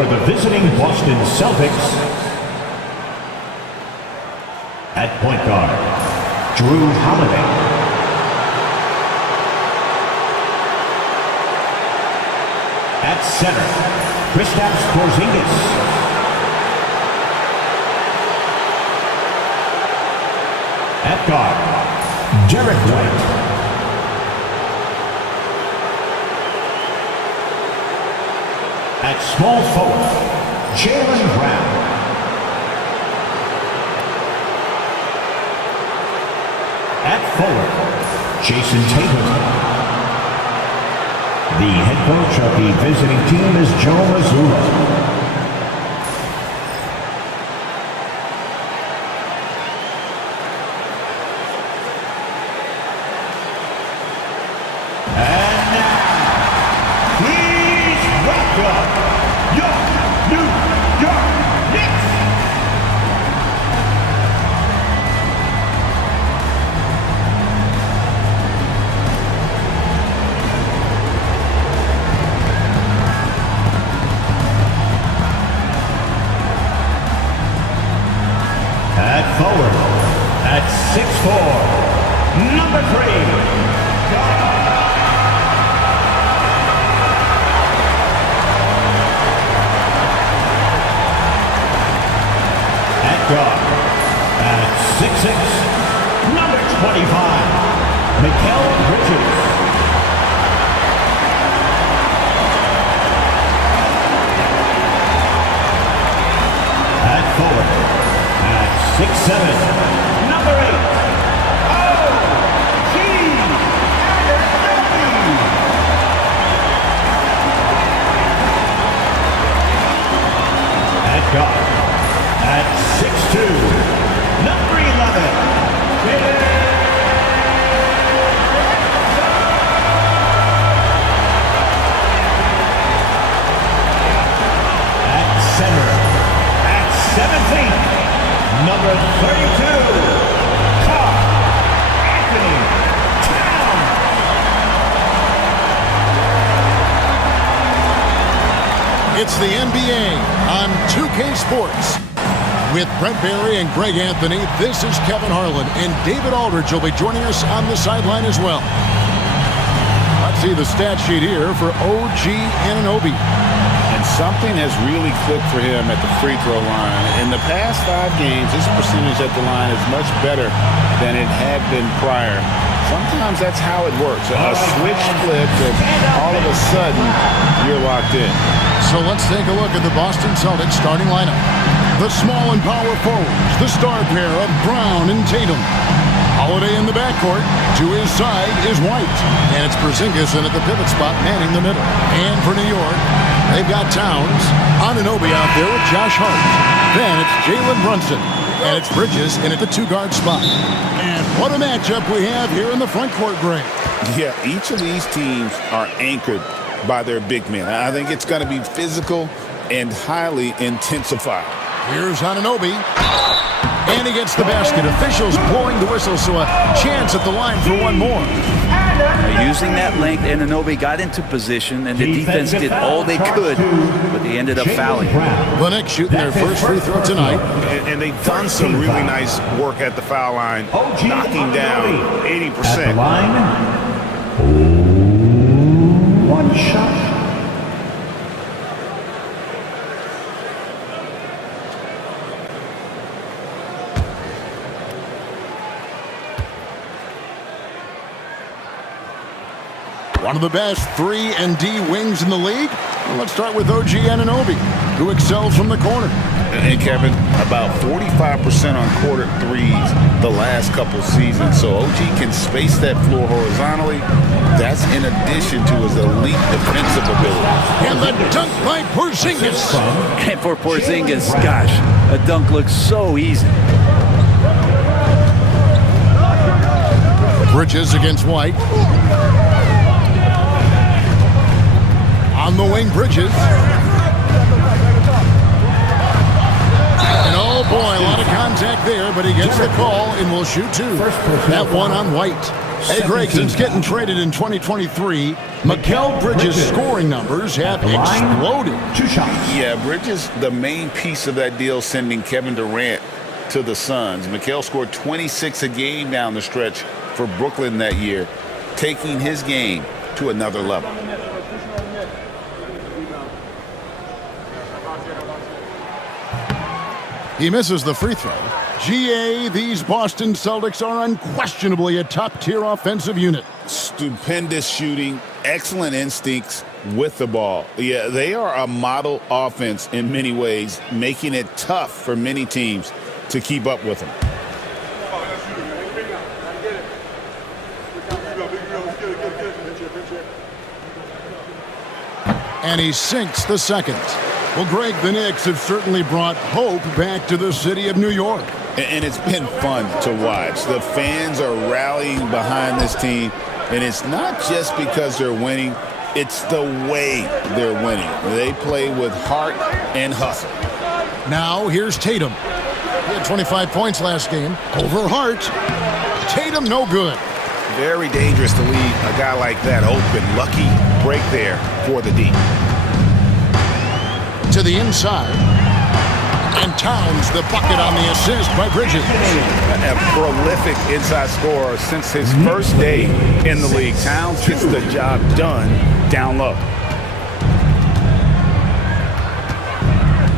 For the visiting Boston Celtics, at point guard, Drew Holiday. At center, Kristaps Porzingis. At guard, Derek White. At small forward, Jaylen Brown. At forward, Jason Tatum. The head coach of the visiting team is Joe Mazzulla. And now, please welcome your New York Knicks. At forward, at 6'4", number 3, at guard, at 6'6", number 25, Mikal Bridges. At forward, at 6'7", number 8, O.G. Anunoby. At guard, at 6'2", number 11, at center, at 7 feet, number 32, Karl-Anthony Towns. It's the NBA on 2K Sports. With Brent Barry and Greg Anthony, this is Kevin Harlan, and David Aldridge will be joining us on the sideline as well. Let's see the stat sheet here for OG Anunoby. And something has really clicked for him at the free throw line. In the past 5 games, his percentage at the line is much better than it had been prior. Sometimes that's how it works. A switch flips, and all of a sudden, you're locked in. So let's take a look at the Boston Celtics starting lineup. The small and power forwards, the star pair of Brown and Tatum. Holiday in the backcourt. To his side is White. And it's Porzingis in at the pivot spot, manning the middle. And for New York, they've got Towns, Anunoby out there with Josh Hart. Then it's Jalen Brunson. And it's Bridges in at the 2-guard spot. And what a matchup we have here in the front court, Greg. Yeah, each of these teams are anchored by their big men. I think it's going to be physical and highly intensified. Here's Anunoby. And he gets the basket. Officials blowing the whistle, so a chance at the line for one more. Using that length, Anunoby got into position, and the defense did all they could, but they ended up fouling. The Knicks shooting their first free throw tonight. And they've done some really nice work at the foul line, knocking down 80%. At the line, one shot. One of the best 3 and D wings in the league. Well, let's start with OG Anunoby, who excels from the corner. And Kevin, about 45% on quarter threes the last couple seasons. So OG can space that floor horizontally. That's in addition to his elite defensive ability. And the dunk by Porzingis. And for Porzingis, gosh, a dunk looks so easy. Bridges against White. On the wing, Bridges. And oh boy, a lot of contact there, but he gets the call and will shoot 2. That one on White. Hey, Greg, since getting traded in 2023, Mikal Bridges' scoring numbers have exploded. 2 shots. Yeah, Bridges, the main piece of that deal, sending Kevin Durant to the Suns. Mikal scored 26 a game down the stretch for Brooklyn that year, taking his game to another level. He misses the free throw. GA, these Boston Celtics are unquestionably a top-tier offensive unit. Stupendous shooting, excellent instincts with the ball. Yeah, they are a model offense in many ways, making it tough for many teams to keep up with them. And he sinks the second. Well, Greg, the Knicks have certainly brought hope back to the city of New York. And it's been fun to watch. The fans are rallying behind this team, and it's not just because they're winning, it's the way they're winning. They play with heart and hustle. Now, here's Tatum. He had 25 points last game. Over Hart. Tatum, no good. Very dangerous to leave a guy like that open. Lucky break there for the D. To the inside. And Towns, the bucket on the assist by Bridges. A prolific inside scorer since his first day in the league. Towns gets the job done down low.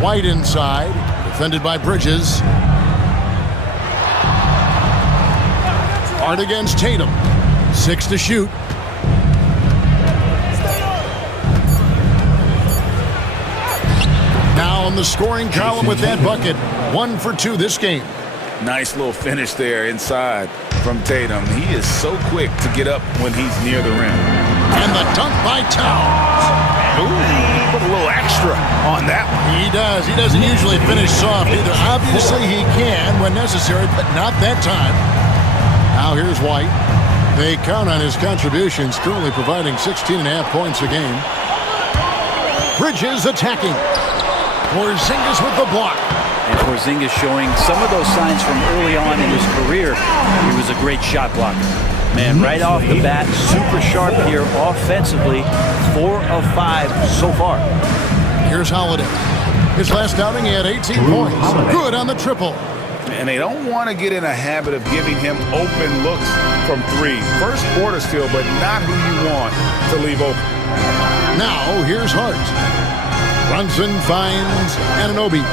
White inside, defended by Bridges. Hart against Tatum. 6 to shoot. Now on the scoring column with that bucket. 1 for 2 this game. Nice little finish there inside from Tatum. He is so quick to get up when he's near the rim. And the dunk by Towns. Ooh, put a little extra on that one. He does. He doesn't usually finish soft either. Obviously he can when necessary, but not that time. Now here's White. They count on his contributions, currently providing 16.5 points a game. Bridges attacking. Porzingis with the block. And Porzingis showing some of those signs from early on in his career. He was a great shot blocker. Man, right off the bat, super sharp here offensively. 4 of 5 so far. Here's Holiday. His last outing, he had 18 points. Good on the triple. And they don't want to get in a habit of giving him open looks from 3. First quarter still, but not who you want to leave open. Now, here's Hart. Brunson finds Anunoby.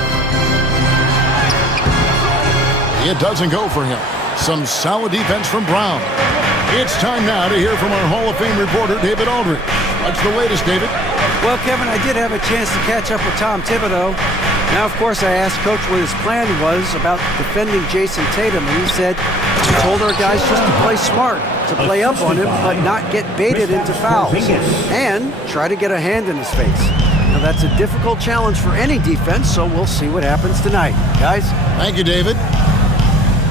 It doesn't go for him. Some solid defense from Brown. It's time now to hear from our Hall of Fame reporter, David Aldridge. What's the latest, David? Well, Kevin, I did have a chance to catch up with Tom Thibodeau. Now, of course, I asked Coach what his plan was about defending Jason Tatum, and he said he told our guys just to play smart, to play up on him, but not get baited into fouls, and try to get a hand in his face. Now, that's a difficult challenge for any defense, so we'll see what happens tonight. Guys? Thank you, David.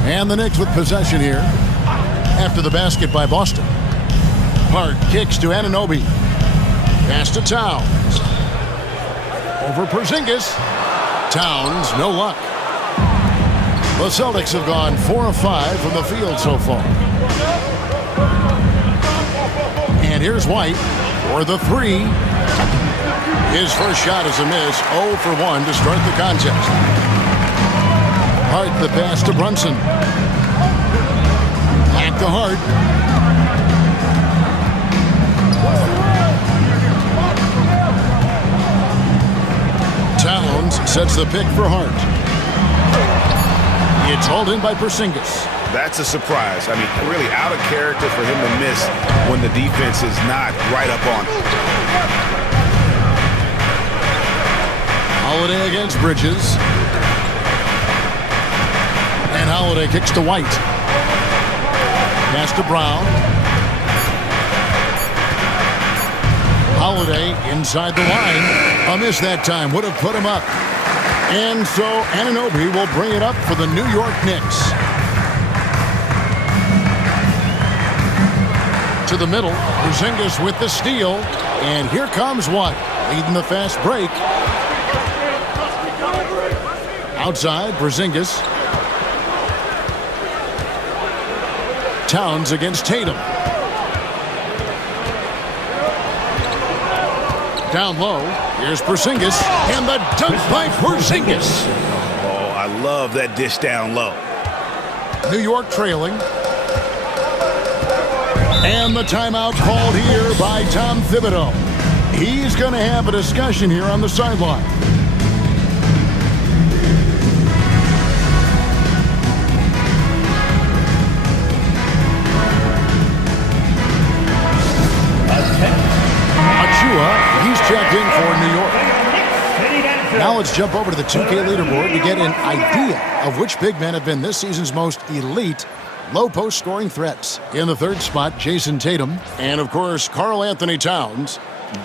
And the Knicks with possession here after the basket by Boston. Hart kicks to Anunoby. Pass to Towns. Over Porzingis. Towns, no luck. The Celtics have gone 4 of 5 from the field so far. And here's White for the 3. His first shot is a miss. 0 for 1 to start the contest. Hart the pass to Brunson. Back to Hart. Towns sets the pick for Hart. It's hauled in by Porzingis. That's a surprise. I mean, really out of character for him to miss when the defense is not right up on him. Holiday against Bridges. And Holiday kicks to White. Pass to Brown. Holiday inside the line. A miss that time. Would have put him up. And so Anunoby will bring it up for the New York Knicks. To the middle. Porzingis with the steal. And here comes White. Leading the fast break. Outside, Porzingis. Towns against Tatum. Down low, here's Porzingis, and the dunk by Porzingis. Oh, I love that dish down low. New York trailing. And the timeout called here by Tom Thibodeau. He's going to have a discussion here on the sideline. Achua, he's checked in for New York. Now let's jump over to the 2K leaderboard to get an idea of which big men have been this season's most elite low-post scoring threats. In the third spot, Jason Tatum. And, of course, Karl Anthony Towns.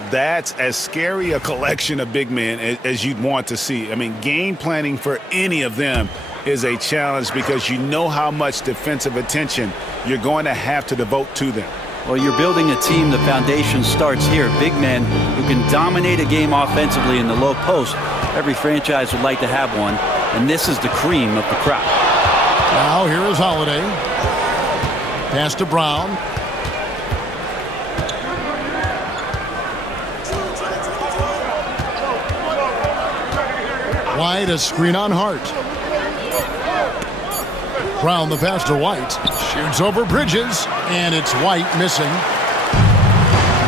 That's as scary a collection of big men as you'd want to see. I mean, game planning for any of them is a challenge because you know how much defensive attention you're going to have to devote to them. Well, you're building a team. The foundation starts here. Big men who can dominate a game offensively in the low post. Every franchise would like to have one, and this is the cream of the crop. Now here is Holiday. Pass to Brown. White, a screen on Hart. Brown, the pass to White. Shoots over Bridges, and it's White missing.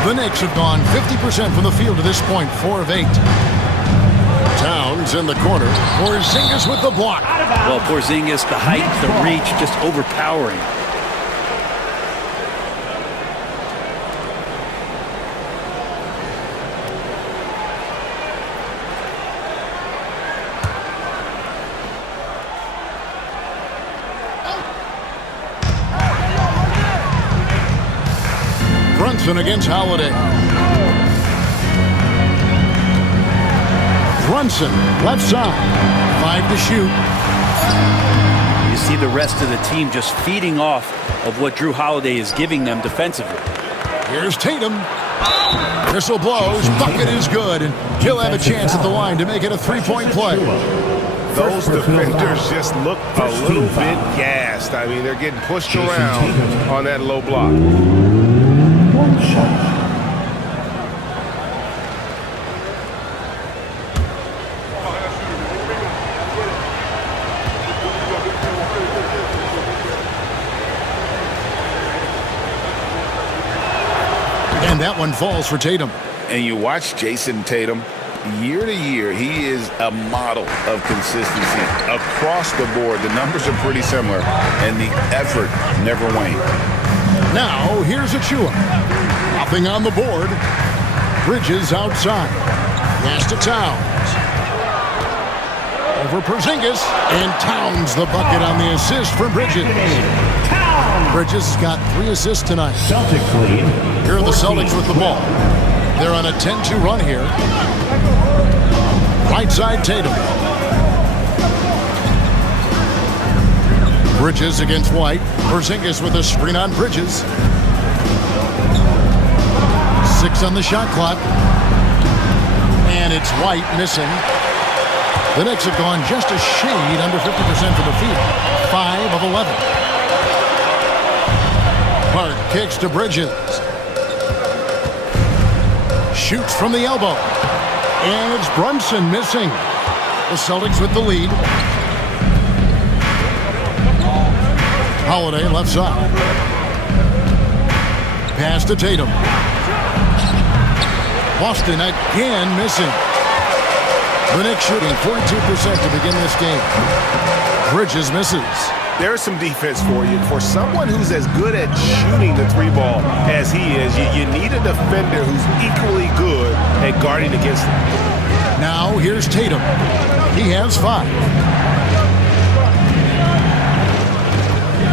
The Knicks have gone 50% from the field to this point, 4 of 8. Towns in the corner. Porzingis with the block. Well, Porzingis, the height, the reach, just overpowering. Brunson against Holiday. Brunson, left side. 5 to shoot. You see the rest of the team just feeding off of what Drew Holiday is giving them defensively. Here's Tatum. Whistle blows. Bucket is good. And he'll have a chance at the line to make it a three-point play. Those defenders just look a little bit gassed. I mean, they're getting pushed around on that low block. One shot. And that one falls for Tatum. And you watch Jason Tatum, year to year, he is a model of consistency. Across the board, the numbers are pretty similar, and the effort never waned. Now, here's Achua. Nothing on the board. Bridges outside. Pass to Towns. Over Porzingis. And Towns the bucket on the assist for Bridges. Bridges has got 3 assists tonight. Celtics lead. Here are the Celtics with the ball. They're on a 10-2 run here. Right side, Tatum. Bridges against White. Porzingis with a screen on Bridges. 6 on the shot clock. And it's White missing. The Knicks have gone just a shade under 50% from the field. 5 of 11. Hart kicks to Bridges. Shoots from the elbow. And it's Brunson missing. The Celtics with the lead. Holiday left side. Pass to Tatum. Boston again missing. The Knicks shooting 42% to begin this game. Bridges misses. There's some defense for you. For someone who's as good at shooting the 3-ball as he is, you need a defender who's equally good at guarding against him. Now here's Tatum. He has 5.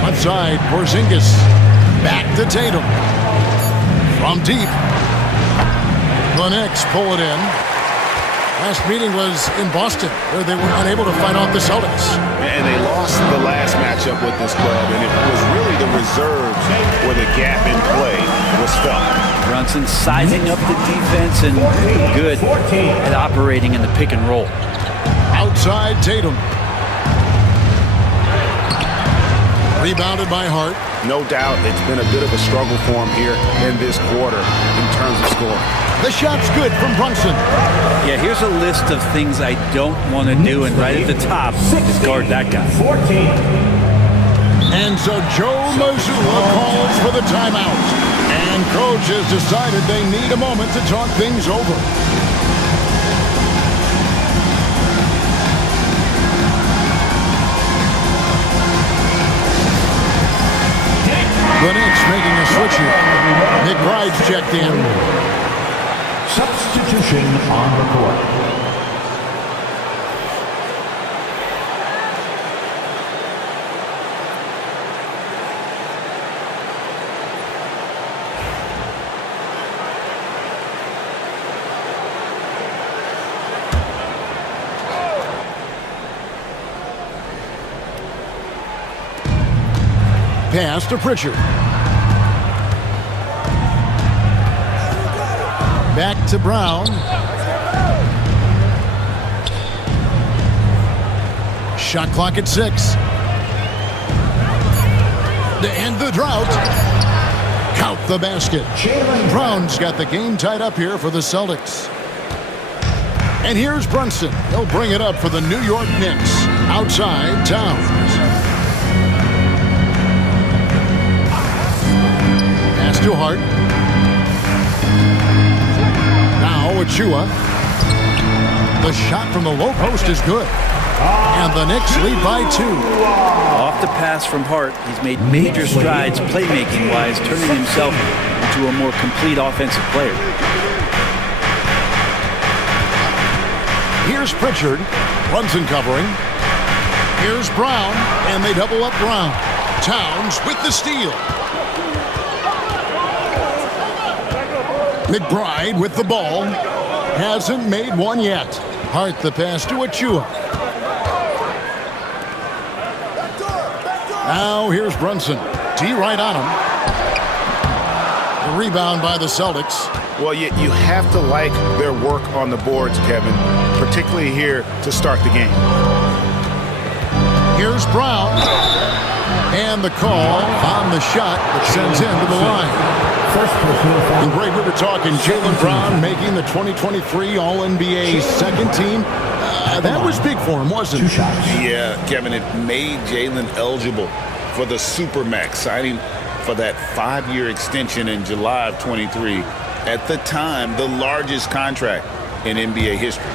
Left side, Porzingis. Back to Tatum. From deep. The Knicks pull it in. Last meeting was in Boston, where they were unable to fight off the Celtics. And they lost the last matchup with this club, and it was really the reserves where the gap in play was felt. Brunson sizing up the defense and good at operating in the pick and roll. Outside Tatum. Rebounded by Hart. No doubt it's been a bit of a struggle for him here in this quarter in terms of scoring. The shot's good from Brunson. Yeah, here's a list of things I don't want to do, and right at the top is guard that guy. 14. And so Joe Mazzulla calls for the timeout. And coach has decided they need a moment to talk things over. The Knicks making a switch here. McBride's checked in. Substitution on the court. Pass to Pritchard. Back to Brown. Shot clock at 6. To end the drought. Count the basket. Brown's got the game tied up here for the Celtics. And here's Brunson. He'll bring it up for the New York Knicks. Outside Towns. Pass to Hart. Now Achua. The shot from the low post is good. And the Knicks lead by 2. Off the pass from Hart, he's made major strides playmaking-wise, turning himself into a more complete offensive player. Here's Pritchard. Brunson covering. Here's Brown, and they double up Brown. Towns with the steal. McBride with the ball. Hasn't made one yet. Hart the pass to Achua. Now here's Brunson. T right on him. The rebound by the Celtics. Well, you have to like their work on the boards, Kevin, particularly here to start the game. Here's Brown. And the call on the shot that sends him to the line. And Greg, we were talking Jaylen Brown making the 2023 All-NBA second team. That was big for him, wasn't it? Yeah, Kevin, it made Jaylen eligible for the Supermax, signing for that 5-year extension in July of 23. At the time, the largest contract in NBA history.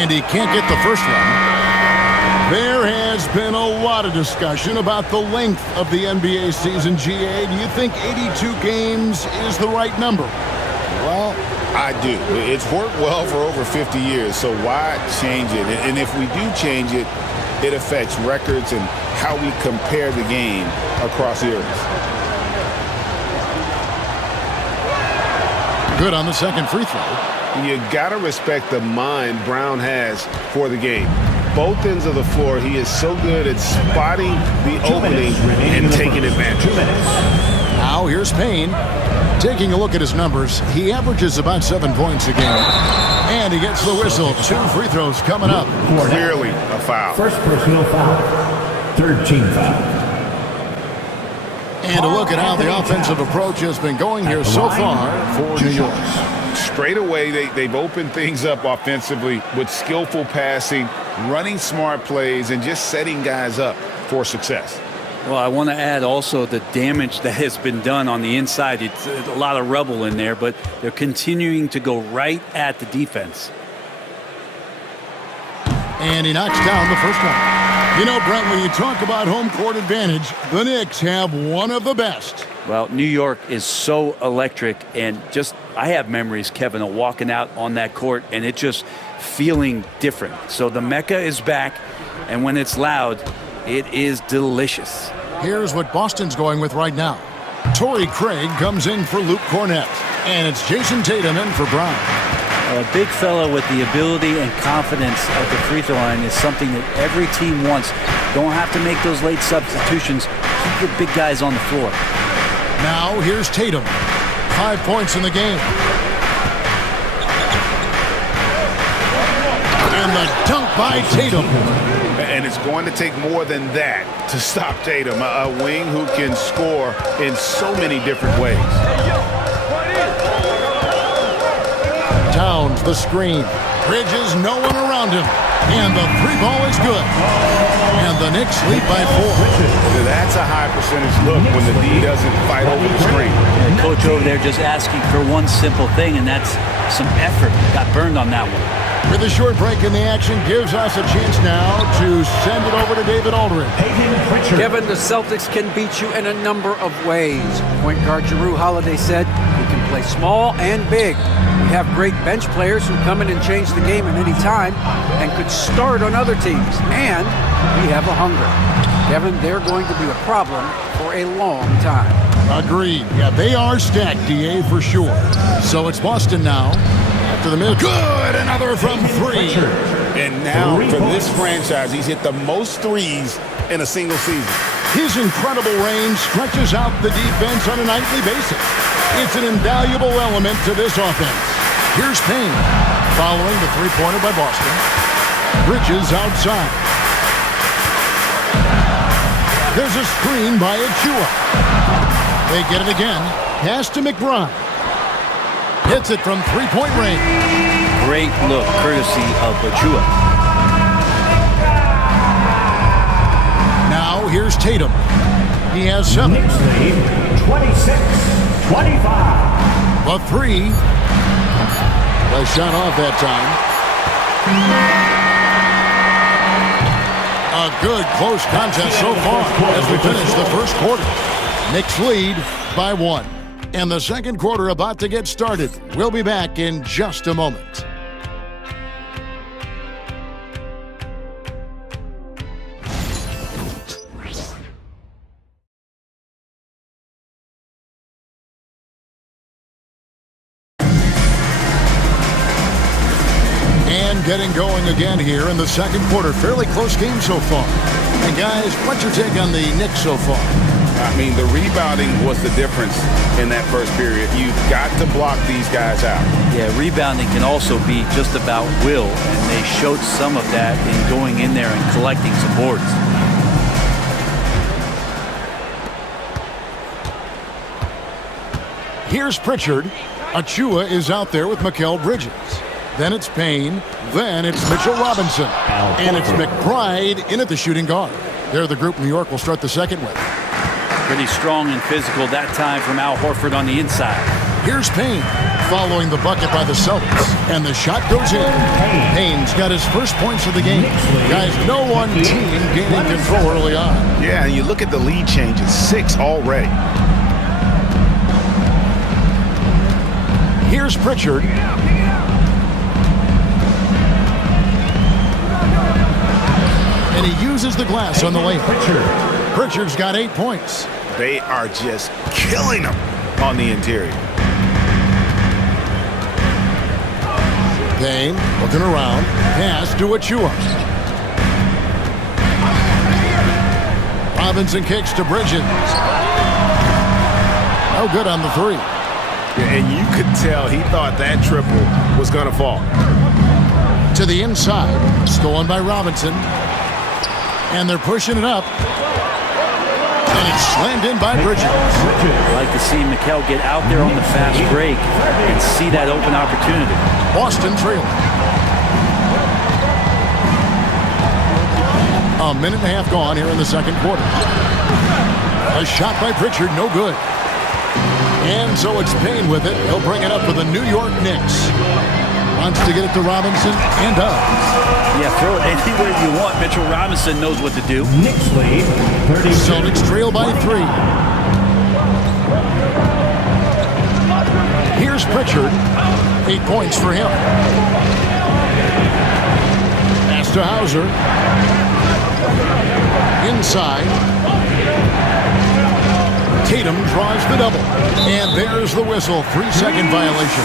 And he can't get the first one. There has been a lot of discussion about the length of the NBA season, GA. Do you think 82 games is the right number? Well, I do. It's worked well for over 50 years, so why change it? And if we do change it, it affects records and how we compare the game across eras. Good on the second free throw. You got to respect the mind Brown has for the game. Both ends of the floor, he is so good at spotting the opening and taking advantage. 2 minutes. Now here's Payne. Taking a look at his numbers, he averages about 7 points a game. And he gets the whistle. 2 free throws coming up. Clearly a foul. First personal foul. Third team foul. And a look at how the offensive approach has been going here so far for New York. Straight away, they've opened things up offensively with skillful passing, running smart plays, and just setting guys up for success. Well, I want to add also the damage that has been done on the inside. It's a lot of rubble in there, but they're continuing to go right at the defense. And he knocks down the first one. You know, Brent, when you talk about home court advantage, the Knicks have one of the best. Well, New York is so electric, and just I have memories, Kevin, of walking out on that court and it just feeling different. So the Mecca is back, and when it's loud, it is delicious. Here's what Boston's going with right now. Torrey Craig comes in for Luke Cornett, and it's Jason Tatum in for Brown. A big fella with the ability and confidence at the free throw line is something that every team wants. Don't have to make those late substitutions. Keep your big guys on the floor. Now here's Tatum. 5 points in the game. And the dunk by Tatum. And it's going to take more than that to stop Tatum, a wing who can score in so many different ways. Towns, the screen. Bridges, no one around him. And the three ball is good. And the Knicks lead by 4. That's a high percentage look when the D doesn't fight over the screen. Yeah, coach over there just asking for one simple thing, and that's some effort. Got burned on that one. With a short break in the action, gives us a chance now to send it over to David Aldridge. Kevin, the Celtics can beat you in a number of ways. Point guard Jrue Holiday said we can play small and big. We have great bench players who come in and change the game at any time and could start on other teams. And we have a hunger. Kevin, they're going to be a problem for a long time. Agreed. Yeah, they are stacked, DA, for sure. So it's Boston now. To the middle. Good! Another from 3. And now for this franchise, he's hit the most threes in a single season. His incredible range stretches out the defense on a nightly basis. It's an invaluable element to this offense. Here's Payne, following the three-pointer by Boston. Bridges outside. There's a screen by Achua. They get it again. Pass to McBride. Hits it from three-point range. Great look, courtesy of Achua. Now here's Tatum. He has 7. Knicks lead 26-25. A 3. A shot off that time. A good close contest so far as we finish the first quarter. Knicks lead by 1. And the second quarter about to get started. We'll be back in just a moment. And getting going again here in the second quarter. Fairly close game so far. And guys, what's your take on the Knicks so far? I mean, the rebounding was the difference in that first period. You've got to block these guys out. Yeah, rebounding can also be just about will, and they showed some of that in going in there and collecting some boards. Here's Pritchard. Achua is out there with Mikal Bridges. Then it's Payne. Then it's Mitchell Robinson. And it's McBride in at the shooting guard. They're the group New York will start the second with. Pretty strong and physical that time from Al Horford on the inside. Here's Payne, following the bucket by the Celtics. And the shot goes in. Payne's got his first points of the game. Guys, no one team gaining control early on. Yeah, and you look at the lead changes. 6 already. Here's Pritchard. And he uses the glass on the lane. Pritchard's got 8 points. They are just killing them on the interior. Payne looking around. Pass to Achua. Robinson kicks to Bridges. No good on the 3. And you could tell he thought that triple was going to fall. To the inside. Stolen by Robinson. And they're pushing it up. And it's slammed in by Bridges. I'd like to see Mikal get out there on the fast break and see that open opportunity. Boston trailing. A minute and a half gone here in the second quarter. A shot by Pritchard, no good. And so it's Payne with it. He'll bring it up for the New York Knicks. Wants to get it to Robinson and does. Yeah, throw it anywhere you want. Mitchell Robinson knows what to do. Knicks lead 30. Celtics trail by 3. Here's Pritchard. 8 points for him. Pass to Hauser. Inside. Tatum draws the double. And there's the whistle. 3-second violation.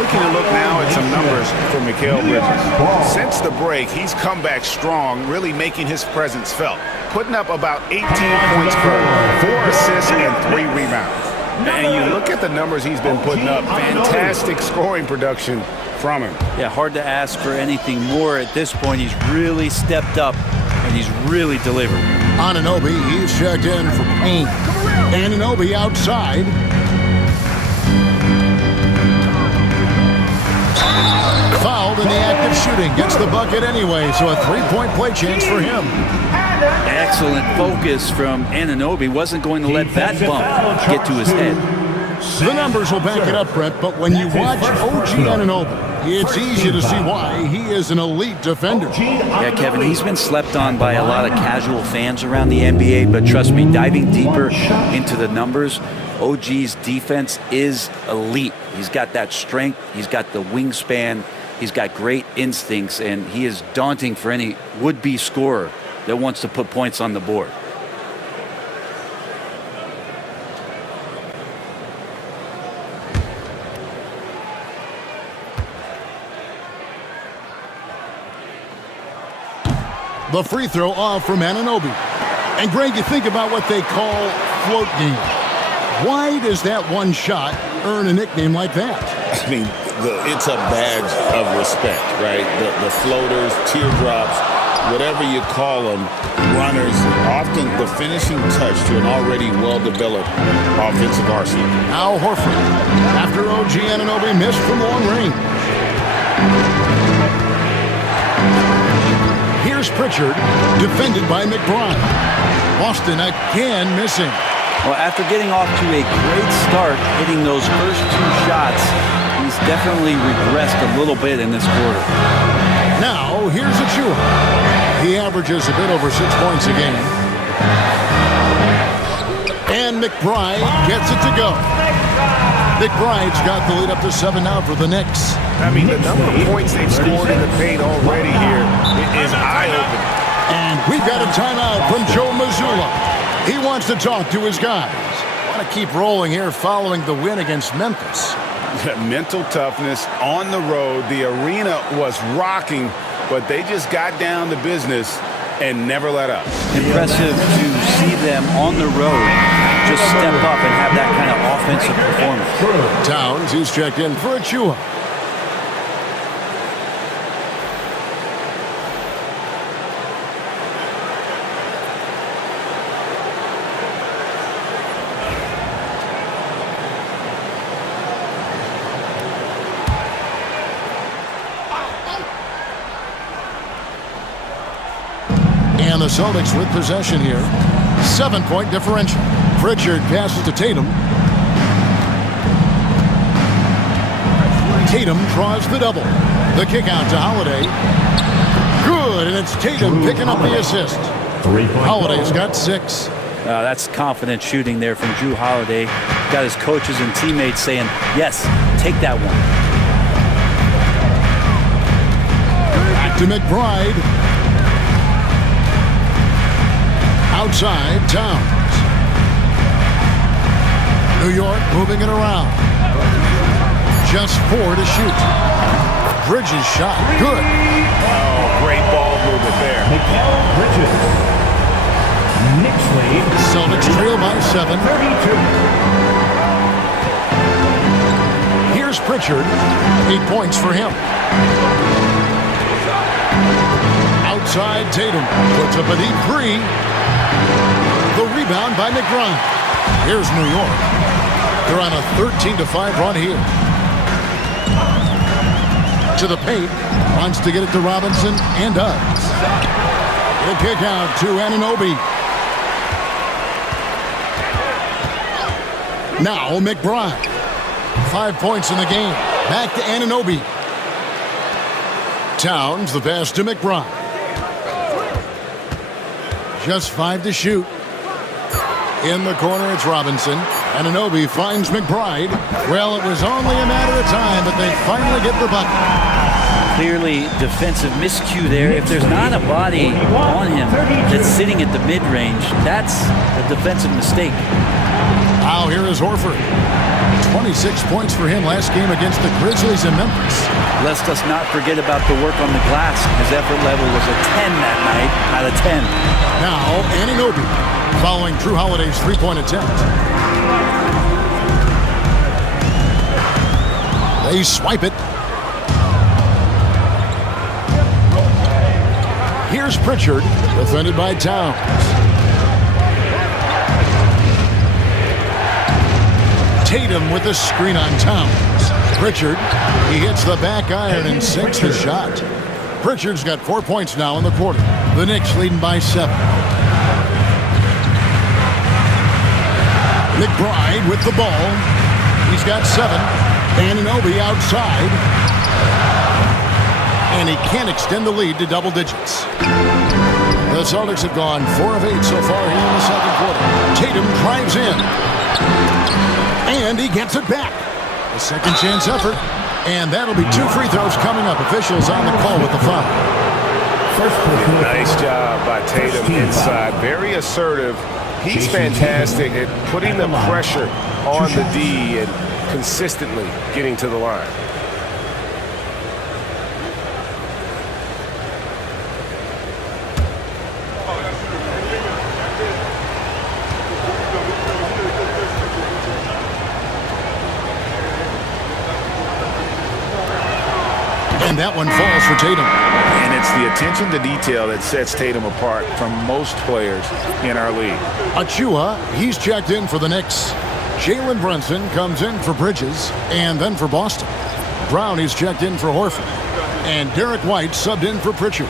Taking a look now at some numbers for Mikal Bridges. Since the break, he's come back strong, really making his presence felt. Putting up about 18 points per 4 assists and 3 rebounds. And you look at the numbers he's been putting up. Fantastic scoring production from him. Yeah, hard to ask for anything more at this point. He's really stepped up and he's really delivered. Anunoby, he's checked in for Payne. Anunoby outside. Fouled in the act of shooting. Gets the bucket anyway, so a three-point play chance for him. Excellent focus from Anunoby. Wasn't going to let that bump get to his head. The numbers will back it up, Brett, but when you watch OG Anunoby, it's easy to see why he is an elite defender. Yeah, Kevin, he's been slept on by a lot of casual fans around the NBA, but trust me, diving deeper into the numbers, OG's defense is elite. He's got that strength, he's got the wingspan, he's got great instincts, and he is daunting for any would-be scorer that wants to put points on the board. The free throw off from Anunoby. And Greg, you think about what they call float game. Why does that one shot earn a nickname like that? I mean, it's a badge of respect, right? The floaters, teardrops, whatever you call them, runners, often the finishing touch to an already well-developed offensive arsenal. Al Horford, after OG Anunoby missed from long range. Here's Pritchard, defended by McBride. Boston again missing. Well, after getting off to a great start, hitting those first two shots, he's definitely regressed a little bit in this quarter. Now, here's Achua. He averages a bit over 6 points a game. And McBride gets it to go. McBride's got the lead up to 7 now for the Knicks. I mean, the number of points they've scored in the paint already here is eye-opening. And we've got a timeout from Joe Mazzulla. He wants to talk to his guys. Want to keep rolling here following the win against Memphis. Mental toughness on the road. The arena was rocking, but they just got down to business and never let up. Impressive to see them on the road just step up and have that kind of offensive performance. Towns, he's checked in for Achua. And the Celtics with possession here. 7-point differential. Pritchard passes to Tatum. Tatum draws the double. The kick out to Holiday. Good, and it's Tatum picking up the assist. Holiday's got 6. That's confident shooting there from Drew Holiday. Got his coaches and teammates saying, yes, take that one. Back to McBride. Outside, Towns. New York moving it around. Just 4 to shoot. Bridges shot. Good. Oh, great ball movement there. Bridges. Knicks lead. Celtics trail by 7. 32. Here's Pritchard. 8 points for him. Outside, Tatum puts up a deep 3. The rebound by McBride. Here's New York. They're on a 13-5 run here. To the paint. Wants to get it to Robinson and does. The kick out to Anunoby. Now McBride. 5 points in the game. Back to Anunoby. Towns, the pass to McBride. Just 5 to shoot. In the corner, it's Robinson. Anunoby finds McBride. Well, it was only a matter of time, but they finally get the bucket. Clearly defensive miscue there. If there's not a body on him that's sitting at the mid-range, that's a defensive mistake. Now here is Horford. 26 points for him last game against the Grizzlies in Memphis. Let's just not forget about the work on the glass. His effort level was a 10 that night out of 10. Now Anunoby following Drew Holiday's three-point attempt. They swipe it. Here's Pritchard, defended by Towns. Tatum with the screen on Towns. Pritchard, he hits the back iron and sinks the shot. Pritchard's got 4 points now in the quarter. The Knicks leading by 7. McBride with the ball. He's got 7. Anunoby outside. And he can't extend the lead to double digits. The Celtics have gone 4 of 8 so far here in the second quarter. Tatum drives in. And he gets it back. A second chance effort. And that'll be 2 free throws coming up. Officials on the call with the foul. Nice job by Tatum inside. Very assertive. He's fantastic at putting the pressure on the D and consistently getting to the line. And that one falls for Tatum. And it's the attention to detail that sets Tatum apart from most players in our league. Achua, he's checked in for the Knicks. Jalen Brunson comes in for Bridges and then for Boston. Brown is checked in for Horford. And Derek White subbed in for Pritchard.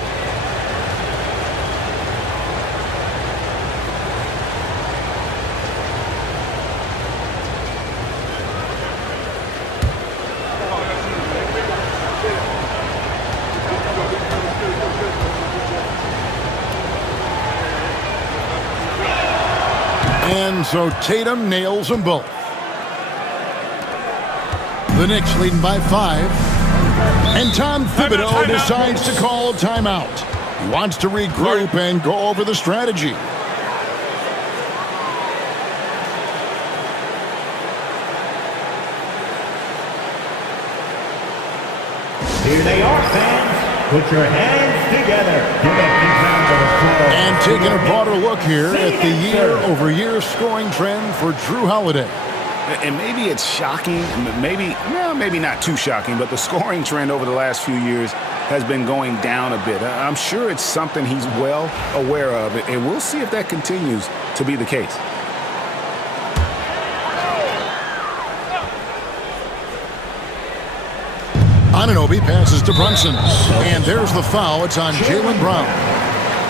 And so Tatum nails them both. The Knicks leading by 5. And Tom Thibodeau decides to call a timeout. He wants to regroup and go over the strategy. Here they are, fans. Put your hands together. Give a big round of applause. And taking a broader look here at the year-over-year scoring trend for Drew Holiday. And maybe it's shocking, maybe not too shocking, but the scoring trend over the last few years has been going down a bit. I'm sure it's something he's well aware of, and we'll see if that continues to be the case. Anunoby passes to Brunson. And there's the foul. It's on Jaylen Brown.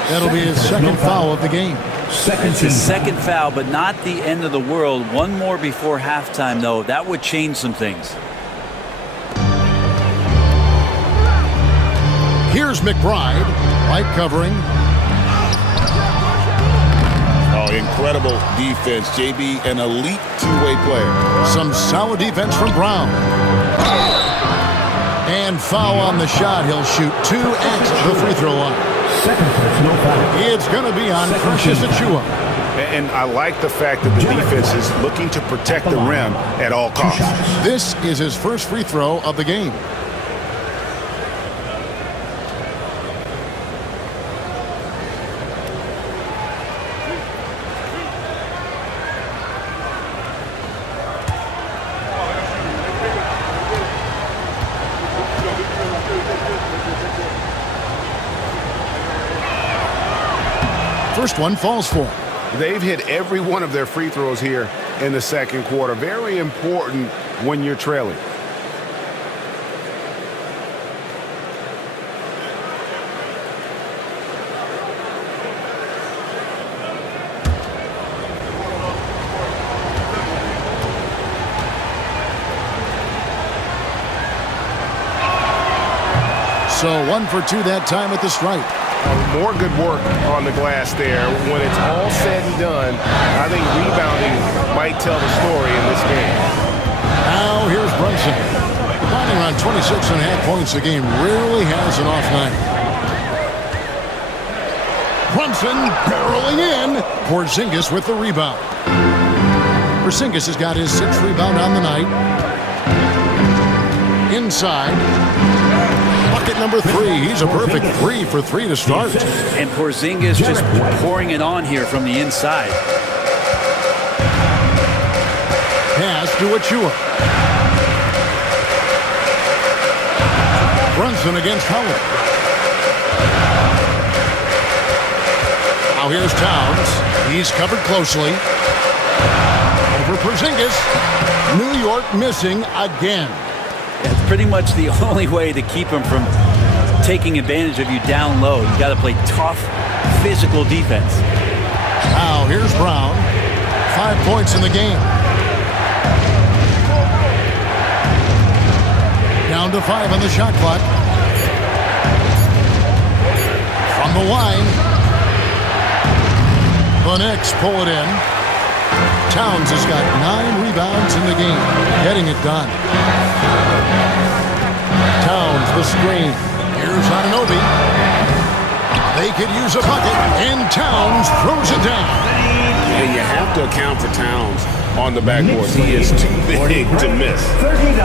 That'll be his second foul of the game. It's his second foul, but not the end of the world. One more before halftime, though. That would change some things. Here's McBride. Light covering. Oh, incredible defense. JB, an elite two-way player. Some solid defense from Brown. And foul on the shot. He'll shoot 2 at the free throw line. It's going to be on Precious Achua. And I like the fact that the defense is looking to protect the rim at all costs. This is his first free throw of the game. First one falls for him. They've hit every one of their free throws here in the second quarter. Very important when you're trailing. So 1 for 2 that time at the stripe. More good work on the glass there. When it's all said and done, I think rebounding might tell the story in this game. Now here's Brunson. Combining around 26.5 points a game. Rarely has an off night. Brunson barreling in. Porzingis with the rebound. Porzingis has got his 6th rebound on the night. Inside. Bucket number 3. He's a perfect 3 for 3 to start. And Porzingis just pouring it on here from the inside. Pass to Achua. Brunson against Howard. Now here's Towns. He's covered closely. Over Porzingis. New York missing again. It's pretty much the only way to keep him from taking advantage of you down low. You got to play tough, physical defense. Now here's Brown. 5 points in the game. Down to 5 on the shot clock. From the line. The Knicks pull it in. Towns has got 9 rebounds in the game. Getting it done. Towns the screen. Here's Anunoby. They could use a bucket, and Towns throws it down. And you have to account for Towns on the backboard. He is too big to miss. 39.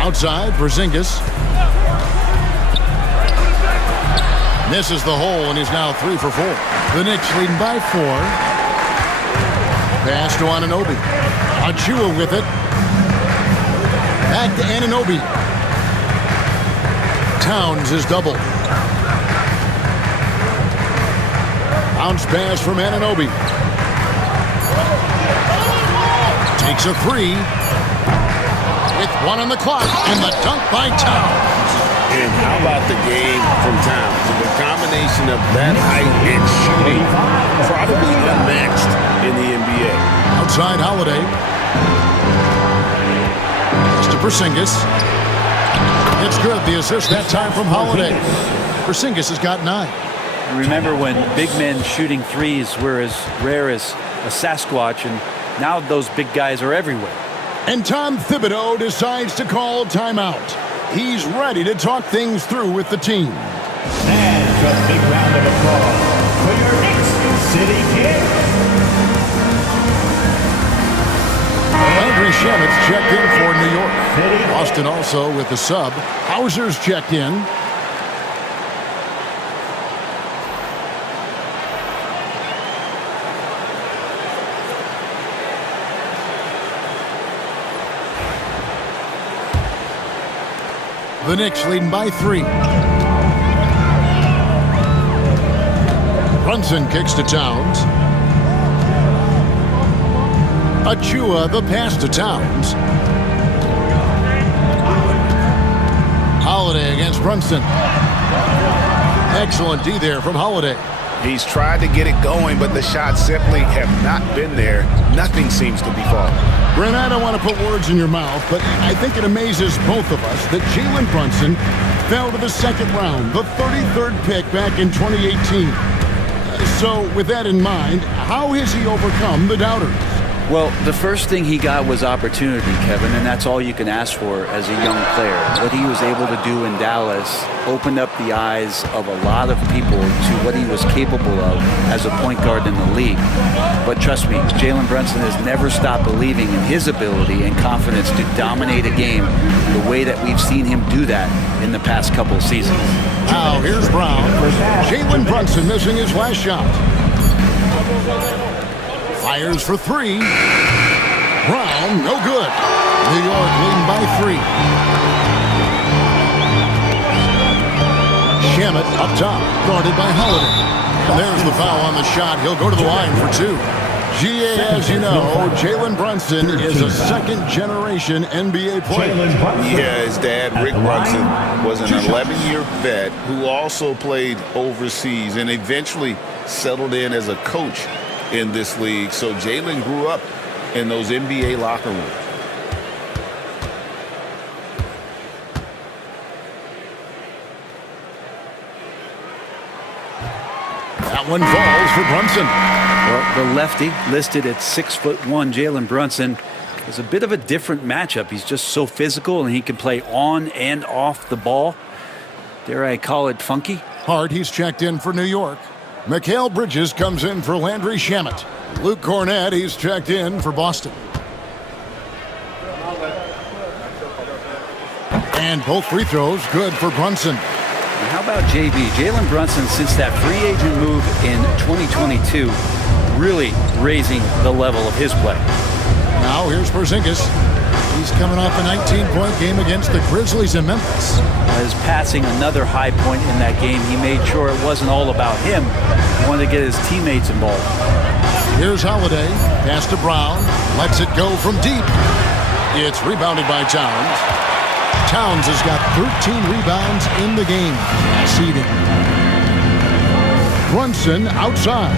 Outside, Porzingis. Misses the hole, and he's now 3 for 4. The Knicks leading by 4. Pass to Anunoby. Achua with it. Back to Anunoby. Towns is doubled. Bounce pass from Anunoby. Takes a 3. With 1 on the clock, and the dunk by Towns. And how about the game from Towns? The combination of that height and shooting, probably unmatched in the NBA. Outside Holiday. It's to Porzingis. It's good. The assist that time from Holiday. Porzingis has got 9. Remember when big men shooting threes were as rare as a Sasquatch, and now those big guys are everywhere. And Tom Thibodeau decides to call timeout. He's ready to talk things through with the team. And a big round of applause for your Knicks City Kid. Landry Shamit's checked in for New York. Austin also with the sub. Hauser's checked in. The Knicks leading by 3. Brunson kicks to Towns. Achua the pass to Towns. Holiday against Brunson. Excellent D there from Holiday. He's tried to get it going, but the shots simply have not been there. Nothing seems to be falling. Brent, I don't want to put words in your mouth, but I think it amazes both of us that Jalen Brunson fell to the second round, the 33rd pick back in 2018. So with that in mind, how has he overcome the doubters? Well, the first thing he got was opportunity, Kevin, and that's all you can ask for as a young player. What he was able to do in Dallas opened up the eyes of a lot of people to what he was capable of as a point guard in the league. But trust me, Jalen Brunson has never stopped believing in his ability and confidence to dominate a game the way that we've seen him do that in the past couple of seasons. Now here's Brown. Jalen Brunson missing his last shot. Fires for 3. Brown, no good. New York leading by 3. Shamet up top, guarded by Holiday. And there's the foul on the shot. He'll go to the line for 2. GA, as you know, Jalen Brunson is a second-generation NBA player. Yeah, his dad, Rick Brunson, was an 11-year vet who also played overseas and eventually settled in as a coach in this league. So Jalen grew up in those NBA locker rooms. That one falls for Brunson. Well, the lefty listed at 6'1", Jalen Brunson, is a bit of a different matchup. He's just so physical, and he can play on and off the ball. Dare I call it funky? Hart, he's checked in for New York. Mikal Bridges comes in for Landry Shamet. Luke Cornett, he's checked in for Boston. And both free throws good for Brunson. And how about JB? Jalen Brunson, since that free agent move in 2022, really raising the level of his play. Now here's Porzingis. He's coming off a 19-point game against the Grizzlies in Memphis. His passing, another high point in that game. He made sure it wasn't all about him. He wanted to get his teammates involved. Here's Holiday. Pass to Brown. Lets it go from deep. It's rebounded by Towns. Towns has got 13 rebounds in the game. Seeding. Brunson outside.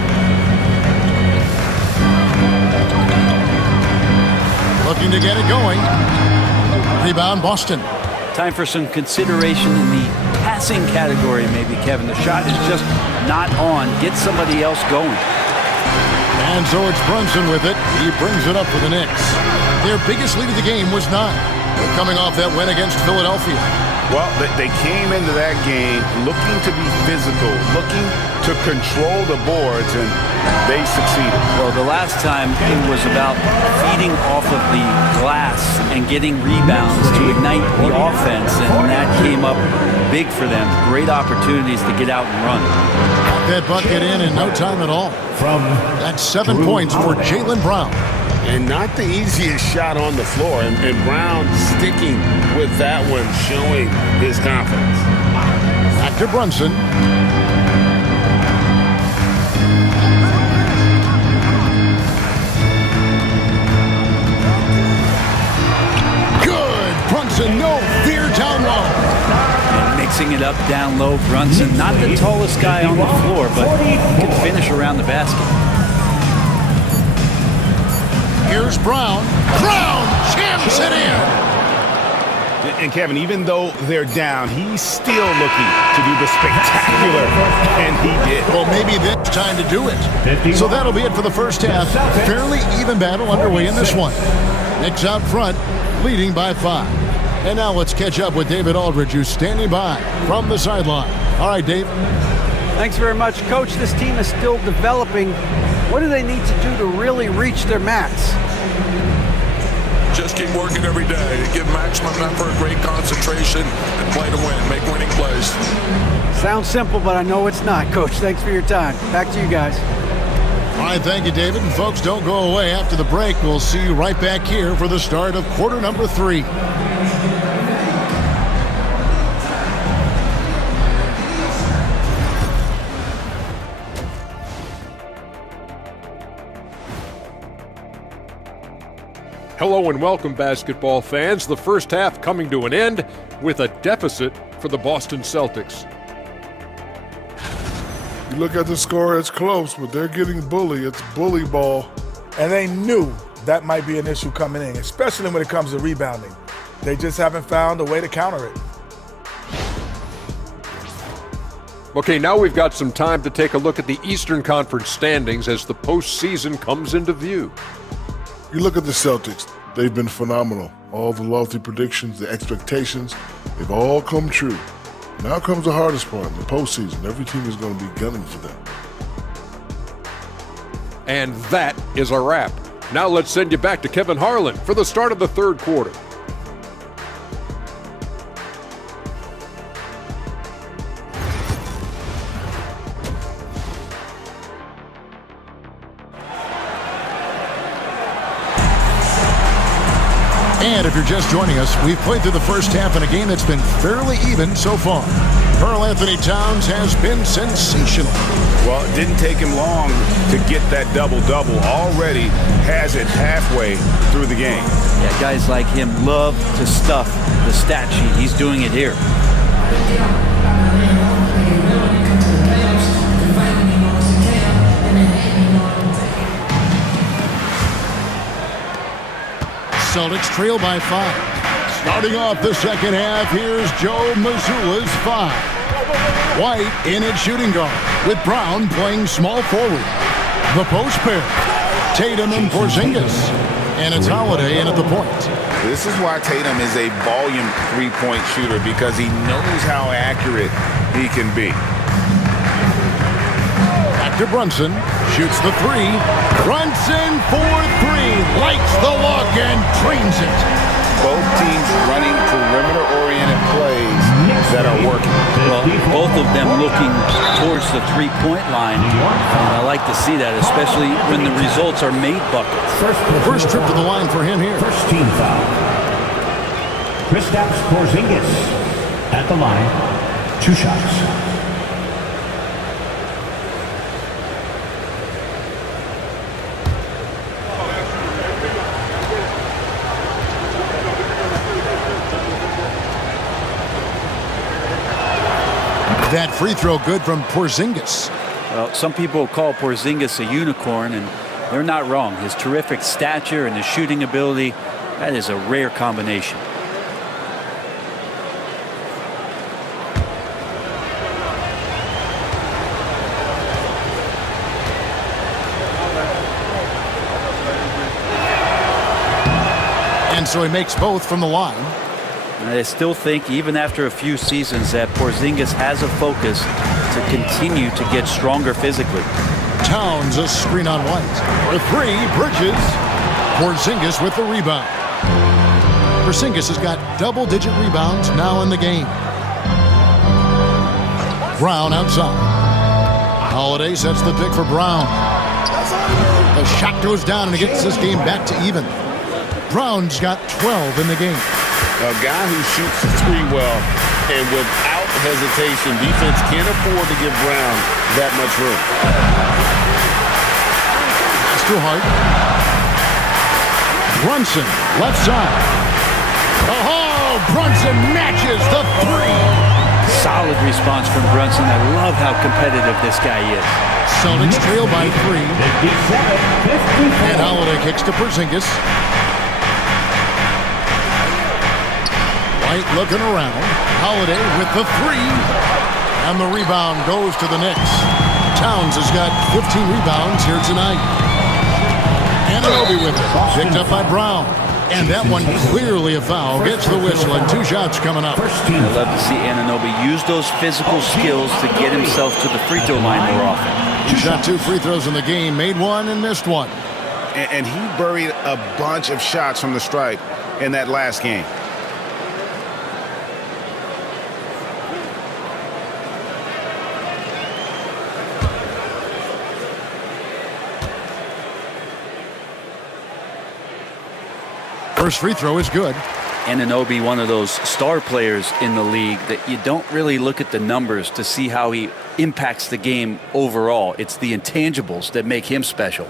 Looking to get it going. Rebound Boston. Time for some consideration in the passing category, maybe, Kevin. The shot is just not on. Get somebody else going. And so it's Brunson with it. He brings it up for the Knicks. Their biggest lead of the game was 9. They're coming off that win against Philadelphia. Well, they came into that game looking to be physical, looking to control the boards, and they succeeded. Well, the last time it was about feeding off of the glass and getting rebounds to ignite the offense, and that came up big for them. Great opportunities to get out and run. Got that bucket in no time at all. That's 7 points for Jaylen Brown. And not the easiest shot on the floor. And Brown sticking with that one, showing his confidence. Back to Brunson. Good. Brunson, no fear down low. And mixing it up down low, Brunson, not the tallest guy on the floor, but can finish around the basket. Here's Brown. Brown jams it in. And Kevin, even though they're down, he's still looking to do the spectacular, and he did. Well, maybe this time to do it. So that'll be it for the first half. Fairly even battle underway in this one. Knicks out front, leading by 5. And now let's catch up with David Aldridge, who's standing by from the sideline. All right, Dave. Thanks very much, Coach. This team is still developing. What do they need to do to really reach their max? Just keep working every day. Give maximum effort, great concentration, and play to win. Make winning plays. Sounds simple, but I know it's not, Coach. Thanks for your time. Back to you guys. All right, thank you, David. And folks, don't go away. After the break, we'll see you right back here for the start of quarter number 3. Hello and welcome, basketball fans. The first half coming to an end with a deficit for the Boston Celtics. You look at the score, it's close, but they're getting bullied. It's bully ball. And they knew that might be an issue coming in, especially when it comes to rebounding. They just haven't found a way to counter it. Okay, now we've got some time to take a look at the Eastern Conference standings as the postseason comes into view. You look at the Celtics, they've been phenomenal. All the lofty predictions, the expectations, they've all come true. Now comes the hardest part, the postseason. Every team is going to be gunning for them. And that is a wrap. Now let's send you back to Kevin Harlan for the start of the third quarter. And if you're just joining us, we've played through the first half in a game that's been fairly even so far. Karl Anthony Towns has been sensational. Well, it didn't take him long to get that double-double. Already has it halfway through the game. Yeah, guys like him love to stuff the stat sheet. He's doing it here. Celtics trail by 5. Starting off the second half, here's Joe Mazzulla's 5. White in at shooting guard, with Brown playing small forward. The post pair, Tatum and Porzingis. And it's Holiday in at the point. This is why Tatum is a volume three-point shooter, because he knows how accurate he can be. Back to Brunson, shoots the 3. Brunson for 3, lights the look and drains it. Both teams running perimeter-oriented plays that are working. Well, both of them looking towards the three-point line. And I like to see that, especially when the results are made buckets. First trip to the line for him here. First team foul. Kristaps Porzingis at the line. 2 shots. That free throw good from Porzingis. Well, some people call Porzingis a unicorn, and they're not wrong. His terrific stature and his shooting ability, that is a rare combination. And so he makes both from the line. I still think, even after a few seasons, that Porzingis has a focus to continue to get stronger physically. Towns a screen on White. For 3, Bridges. Porzingis with the rebound. Porzingis has got double-digit rebounds now in the game. Brown outside. Holiday sets the pick for Brown. The shot goes down and it gets this game back to even. Brown's got 12 in the game. A guy who shoots the 3 well, and without hesitation, defense can't afford to give Brown that much room. That's too hard. Brunson, left side. Oh, Brunson matches the 3. Solid response from Brunson. I love how competitive this guy is. Celtics trail by 3. And Holiday kicks to Porzingis. White looking around. Holiday with the 3. And the rebound goes to the Knicks. Towns has got 15 rebounds here tonight. Anunoby with it. Picked up by Brown. And that one clearly a foul. Gets the whistle and 2 shots coming up. I'd love to see Anunoby use those physical skills to get himself to the free throw line more often. He shot 2 free throws in the game. Made 1 and missed 1. And he buried a bunch of shots from the stripe in that last game. First free throw is good. Anunoby, one of those star players in the league that you don't really look at the numbers to see how he impacts the game overall. It's the intangibles that make him special.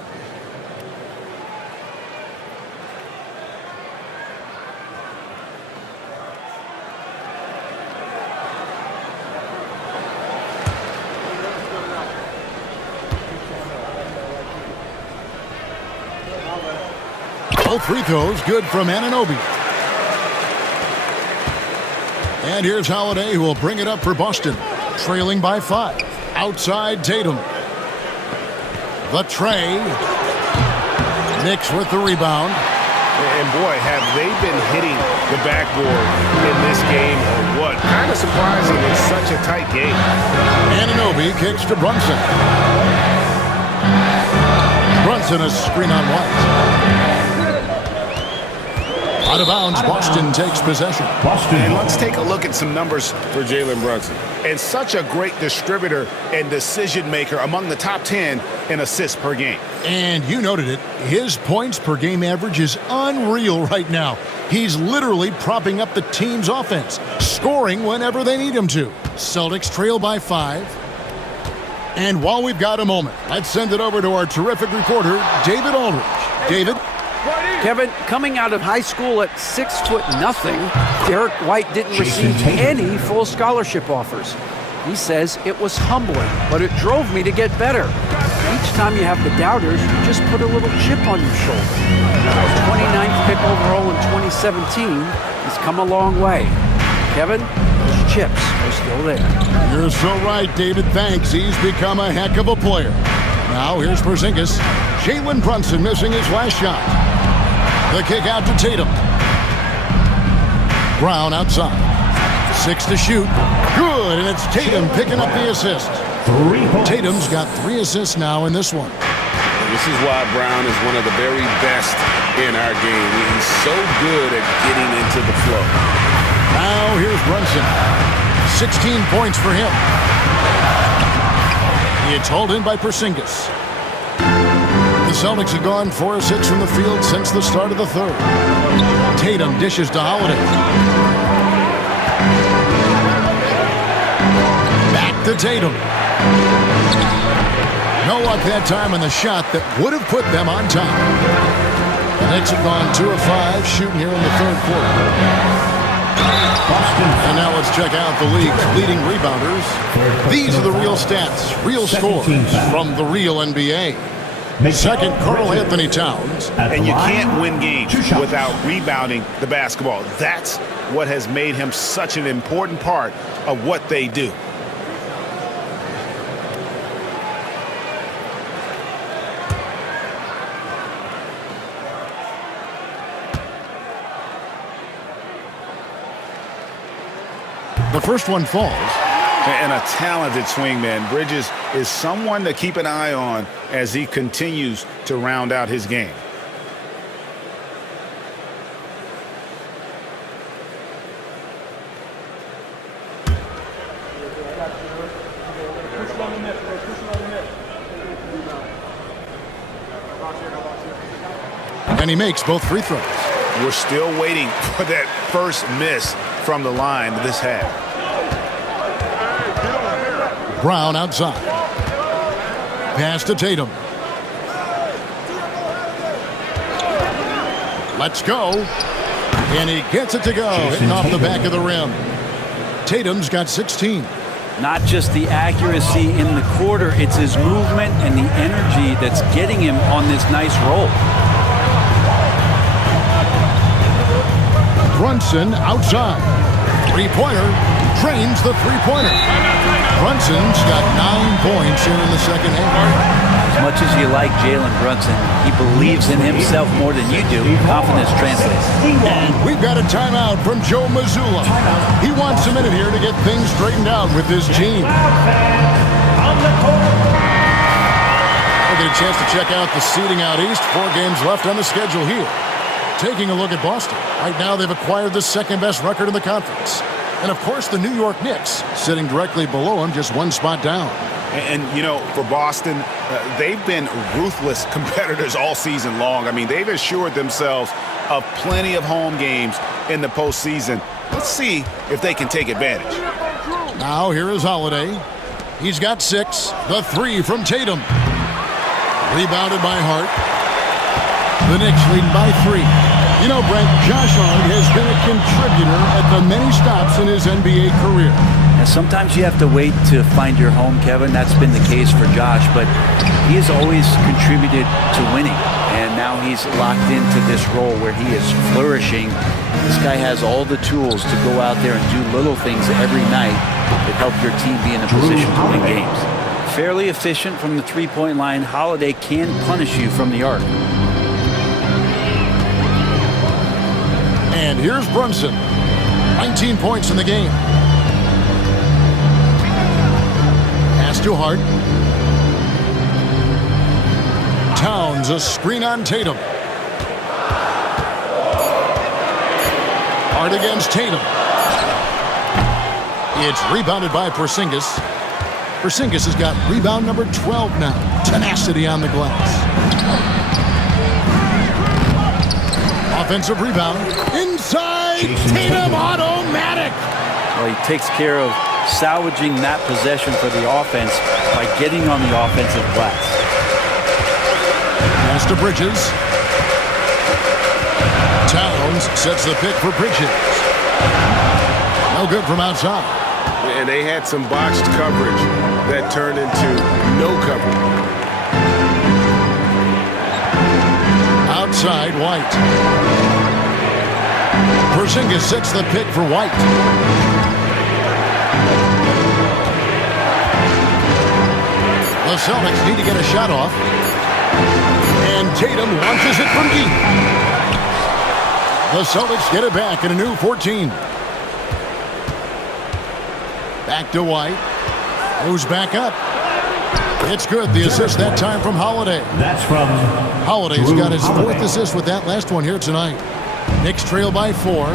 Both free throws good from Anunoby. And here's Holiday, who will bring it up for Boston. Trailing by 5. Outside Tatum. The tray. Knicks with the rebound. And boy, have they been hitting the backboard in this game or what? Kind of surprising in such a tight game. Anunoby kicks to Brunson. Brunson a screen on White. Out of bounds, Boston takes possession. And let's take a look at some numbers for Jalen Brunson. And such a great distributor and decision maker, among the top 10 in assists per game. And you noted it, his points per game average is unreal right now. He's literally propping up the team's offense, scoring whenever they need him to. Celtics trail by 5. And while we've got a moment, let's send it over to our terrific reporter, David Aldridge. David? Kevin, coming out of high school at 6'0", Derek White didn't receive any full scholarship offers. He says it was humbling, but it drove me to get better. Each time you have the doubters, you just put a little chip on your shoulder. 29th pick overall in 2017, he's come a long way. Kevin, those chips are still there. You're so right, David. Thanks. He's become a heck of a player. Now here's Porzingis. Jalen Brunson missing his last shot. The kick out to Tatum. Brown outside. 6 to shoot. Good, and it's Tatum picking up the assist. Tatum's got 3 assists now in this one. This is why Brown is one of the very best in our game. He's so good at getting into the flow. Now here's Brunson. 16 points for him. It's hauled in by Porzingis. The Celtics have gone 4 of 6 from the field since the start of the third. Tatum dishes to Holiday. Back to Tatum. No luck that time on the shot that would have put them on top. The Knicks have gone 2 of 5 shooting here in the third quarter. And now let's check out the league's leading rebounders. These are the real stats, real scores from the real NBA. Second, Karl Anthony Towns. And you can't win games without rebounding the basketball. That's what has made him such an important part of what they do. The first one falls. And a talented swingman. Bridges is someone to keep an eye on as he continues to round out his game. And he makes both free throws. We're still waiting for that first miss from the line this half. Brown outside. Pass to Tatum. Let's go. And he gets it to go. Hitting off the back of the rim. Tatum's got 16. Not just the accuracy in the quarter, it's his movement and the energy that's getting him on this nice roll. Brunson outside. Three-pointer. Drains the three-pointer. Brunson's got 9 points here in the second half. As much as you like Jalen Brunson, he believes in himself more than you do. Confidence translates. And we've got a timeout from Joe Mazzulla. He wants a minute here to get things straightened out with his team. We'll get a chance to check out the seeding out east. 4 games left on the schedule here. Taking a look at Boston. Right now they've acquired the second-best record in the conference. And, of course, the New York Knicks sitting directly below him, just 1 spot down. And you know, for Boston, they've been ruthless competitors all season long. I mean, they've assured themselves of plenty of home games in the postseason. Let's see if they can take advantage. Now here is Holiday. He's got 6. The 3 from Tatum. Rebounded by Hart. The Knicks leading by 3. You know, Brent, Josh Hart has been a contributor at the many stops in his NBA career. And sometimes you have to wait to find your home, Kevin. That's been the case for Josh, but he has always contributed to winning. And now he's locked into this role where he is flourishing. This guy has all the tools to go out there and do little things every night that help your team be in a position to win games. Fairly efficient from the three-point line. Holiday can punish you from the arc. And here's Brunson. 19 points in the game. Pass to Hart. Towns, a screen on Tatum. Hart against Tatum. It's rebounded by Porzingis. Porzingis has got rebound number 12 now. Tenacity on the glass. Offensive rebound. Inside. Tatum automatic. Well, he takes care of salvaging that possession for the offense by getting on the offensive glass. Pass to Bridges. Towns sets the pick for Bridges. No good from outside. And they had some botched coverage that turned into no coverage. Outside, White. Porzingis sets the pick for White. The Celtics need to get a shot off. And Tatum launches it from deep. The Celtics get it back in a new 14. Back to White. Moves back up. It's good. The assist that time from Holiday. That's from Holiday's got his 4th assist with that last one here tonight. Knicks trail by 4.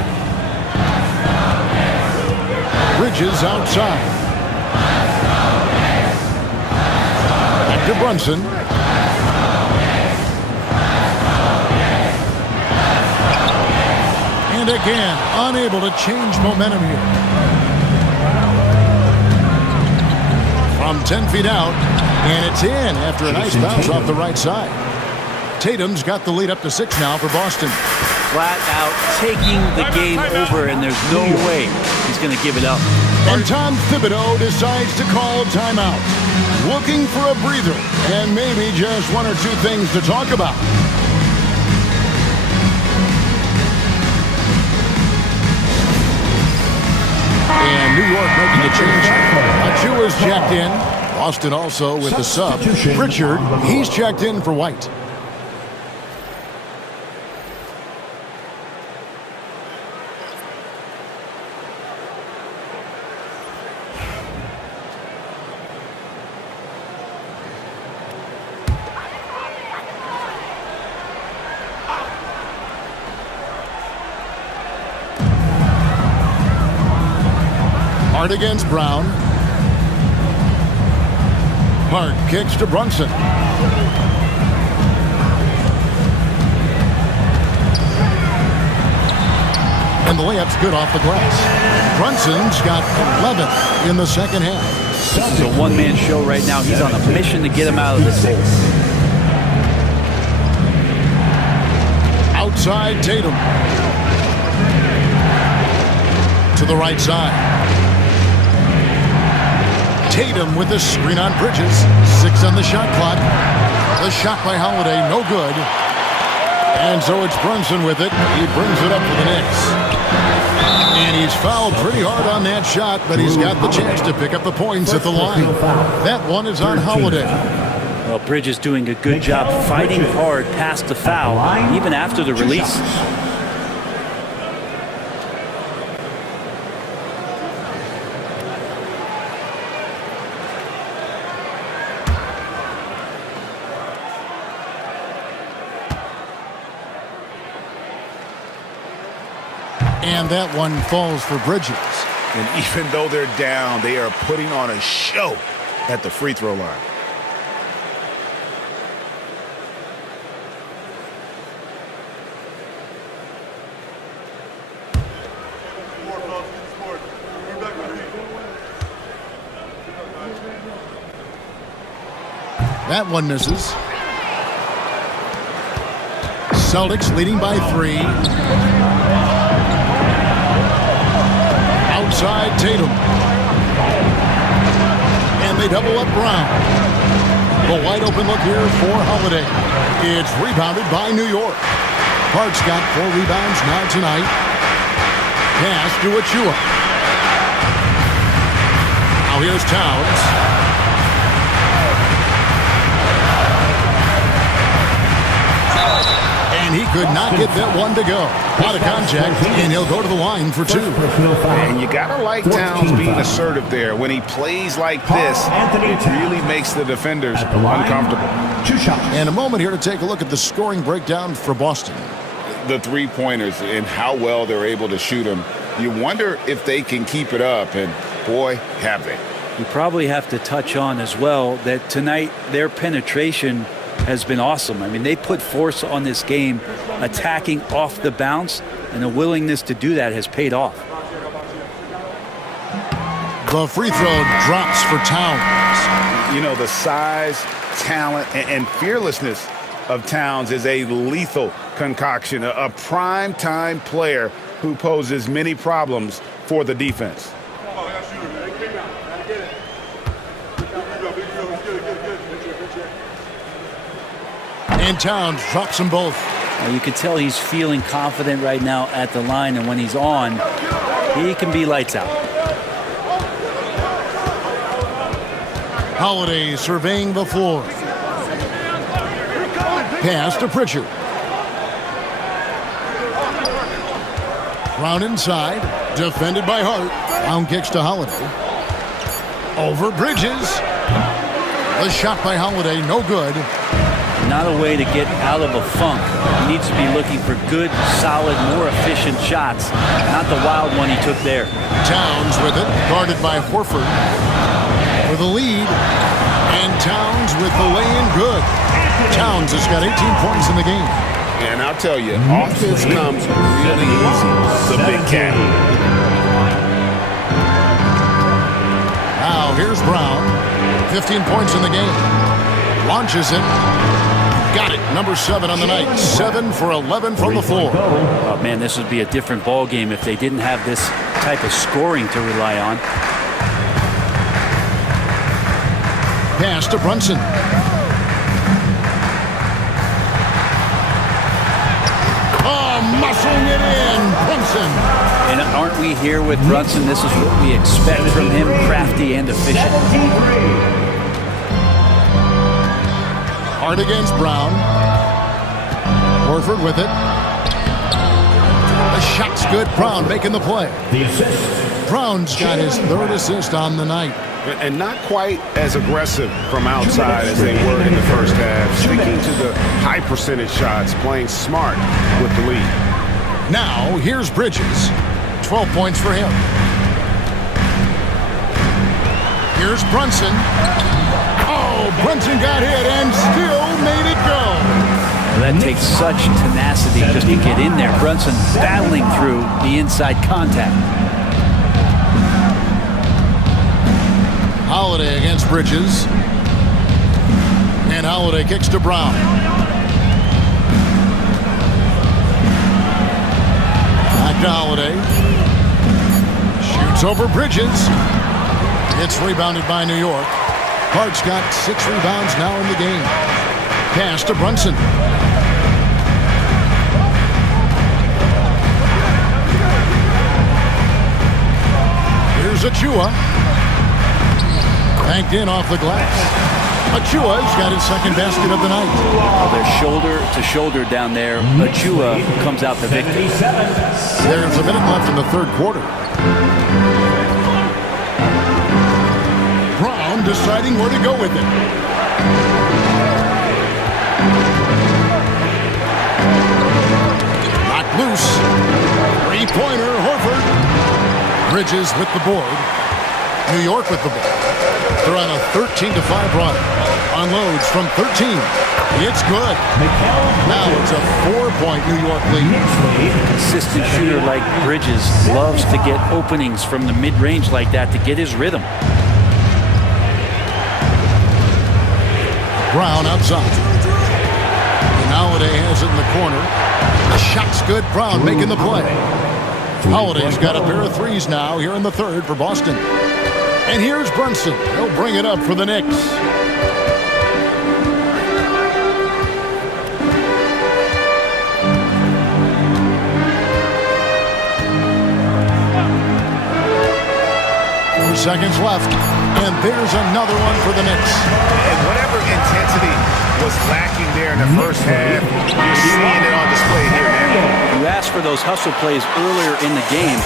Bridges outside. Back to Brunson. And again, unable to change momentum here. From 10 feet out, and it's in after a nice bounce off the right side. Tatum's got the lead up to 6 now for Boston. Flat out taking the game over, and there's no way he's going to give it up. And Tom Thibodeau decides to call a timeout. Looking for a breather and maybe just 1 or 2 things to talk about. And New York making a change. Achiuwa's checked in. Boston also with the sub. Pritchard, he's checked in for White. Hart against Brown. Hart kicks to Brunson. And the layup's good off the glass. Brunson's got 11 in the second half. This is a one-man show right now. He's on a mission to get him out of this hole. Outside Tatum. To the right side. Tatum with the screen on Bridges. 6 on the shot clock. The shot by Holiday, no good. And so it's Brunson with it. He brings it up for the Knicks. And he's fouled pretty hard on that shot, but he's got the chance to pick up the points at the line. That one is on Holiday. Well, Bridges doing a good job fighting hard past the foul, even after the release. And that one falls for Bridges. And even though they're down, they are putting on a show at the free throw line. That one misses. Celtics leading by 3. Outside Tatum. And they double up Brown. The wide open look here for Holiday. It's rebounded by New York. Hart's got 4 rebounds now tonight. Pass to Achiuwa. Now here's Towns. And he could not get that one to go. Out of contact, and he'll go to the line for 2. And you gotta like Towns being assertive there. When he plays like this, it really makes the defenders uncomfortable. 2 shots. And a moment here to take a look at the scoring breakdown for Boston. The three-pointers and how well they're able to shoot them. You wonder if they can keep it up, and boy, have they. We probably have to touch on as well that tonight their penetration has been awesome. I mean, they put force on this game, attacking off the bounce, and the willingness to do that has paid off. The free throw drops for Towns. You know, the size, talent, and fearlessness of Towns is a lethal concoction, a prime-time player who poses many problems for the defense. And Towns drops them both. You can tell he's feeling confident right now at the line, and when he's on, he can be lights out. Holiday surveying the floor. Pass to Pritchard. Brown inside, defended by Hart. Brown kicks to Holiday. Over Bridges. The shot by Holiday, no good. Not a way to get out of a funk. He needs to be looking for good, solid, more efficient shots, not the wild one he took there. Towns with it, guarded by Horford. For the lead, and Towns with the lay-in good. Towns has got 18 points in the game. And I'll tell you, offense comes really easy. The big cat. Now here's Brown. 15 points in the game. Launches it. Got it. Number 7 on the night. 7 for 11 from the floor. Oh, man, this would be a different ball game if they didn't have this type of scoring to rely on. Pass to Brunson. Oh, muscling it in. Brunson. And aren't we here with Brunson? This is what we expect from him, crafty and efficient. Hard against Brown. Horford with it. The shot's good. Brown making the play. The assist. Brown's got his 3rd assist on the night. And not quite as aggressive from outside as they were in the first half. Sticking to the high percentage shots, playing smart with the lead. Now, here's Bridges. 12 points for him. Here's Brunson. Oh, Brunson got hit and still made it go. Well, that takes such tenacity just to get in there. Brunson battling through the inside contact. Holiday against Bridges. And Holiday kicks to Brown. Back to Holiday. Shoots over Bridges. It's rebounded by New York. Hart's got 6 rebounds now in the game. Pass to Brunson. Here's Achua. Banked in off the glass. Achua's got his 2nd basket of the night. Well, they're shoulder to shoulder down there. Achua comes out the victor. There's a minute left in the 3rd quarter. Brown deciding where to go with it. Knocked loose. 3-pointer, Horford. Bridges with the board. New York with the ball. They're on a 13-5 run. Unloads from 13. It's good. Now it's a 4-point New York lead. Consistent shooter like Bridges loves to get openings from the mid-range like that to get his rhythm. Brown outside. And Holiday has it in the corner. The shot's good. Brown making the play. Holiday's got a pair of 3s now here in the 3rd for Boston. And here's Brunson. He'll bring it up for the Knicks. Seconds left, and there's another one for the Knicks. And whatever intensity was lacking there in the first half, you're seeing it on display here, man. You asked for those hustle plays earlier in the game.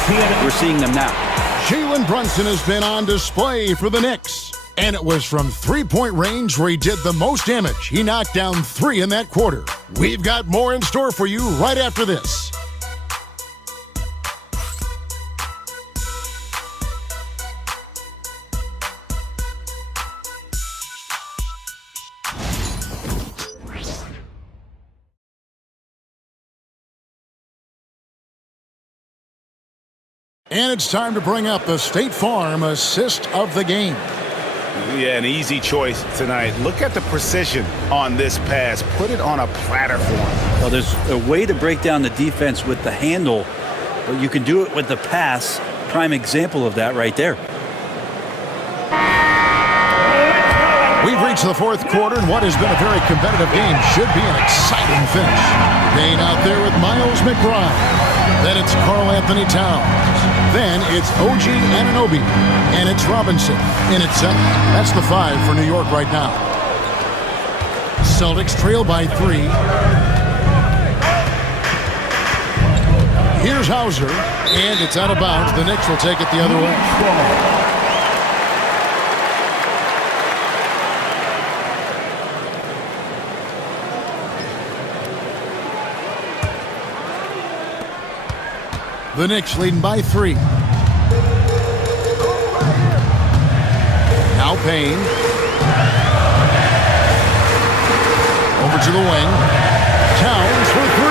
We're seeing them now. Jalen Brunson has been on display for the Knicks, and it was from 3-point range where he did the most damage. He knocked down 3 in that quarter. We've got more in store for you right after this. And it's time to bring up the State Farm assist of the game. Yeah, an easy choice tonight. Look at the precision on this pass. Put it on a platter for him. Well, there's a way to break down the defense with the handle, but you can do it with the pass. Prime example of that right there. We've reached the 4th quarter, and what has been a very competitive game should be an exciting finish. Payne out there with Miles McBride. Then it's Karl Anthony Towns. Then it's OG Anunoby, and it's Robinson in at 7. That's the 5 for New York right now. Celtics trail by 3. Here's Hauser, and it's out of bounds. The Knicks will take it the other way. The Knicks leading by 3. Now Payne. Over to the wing. Towns for 3.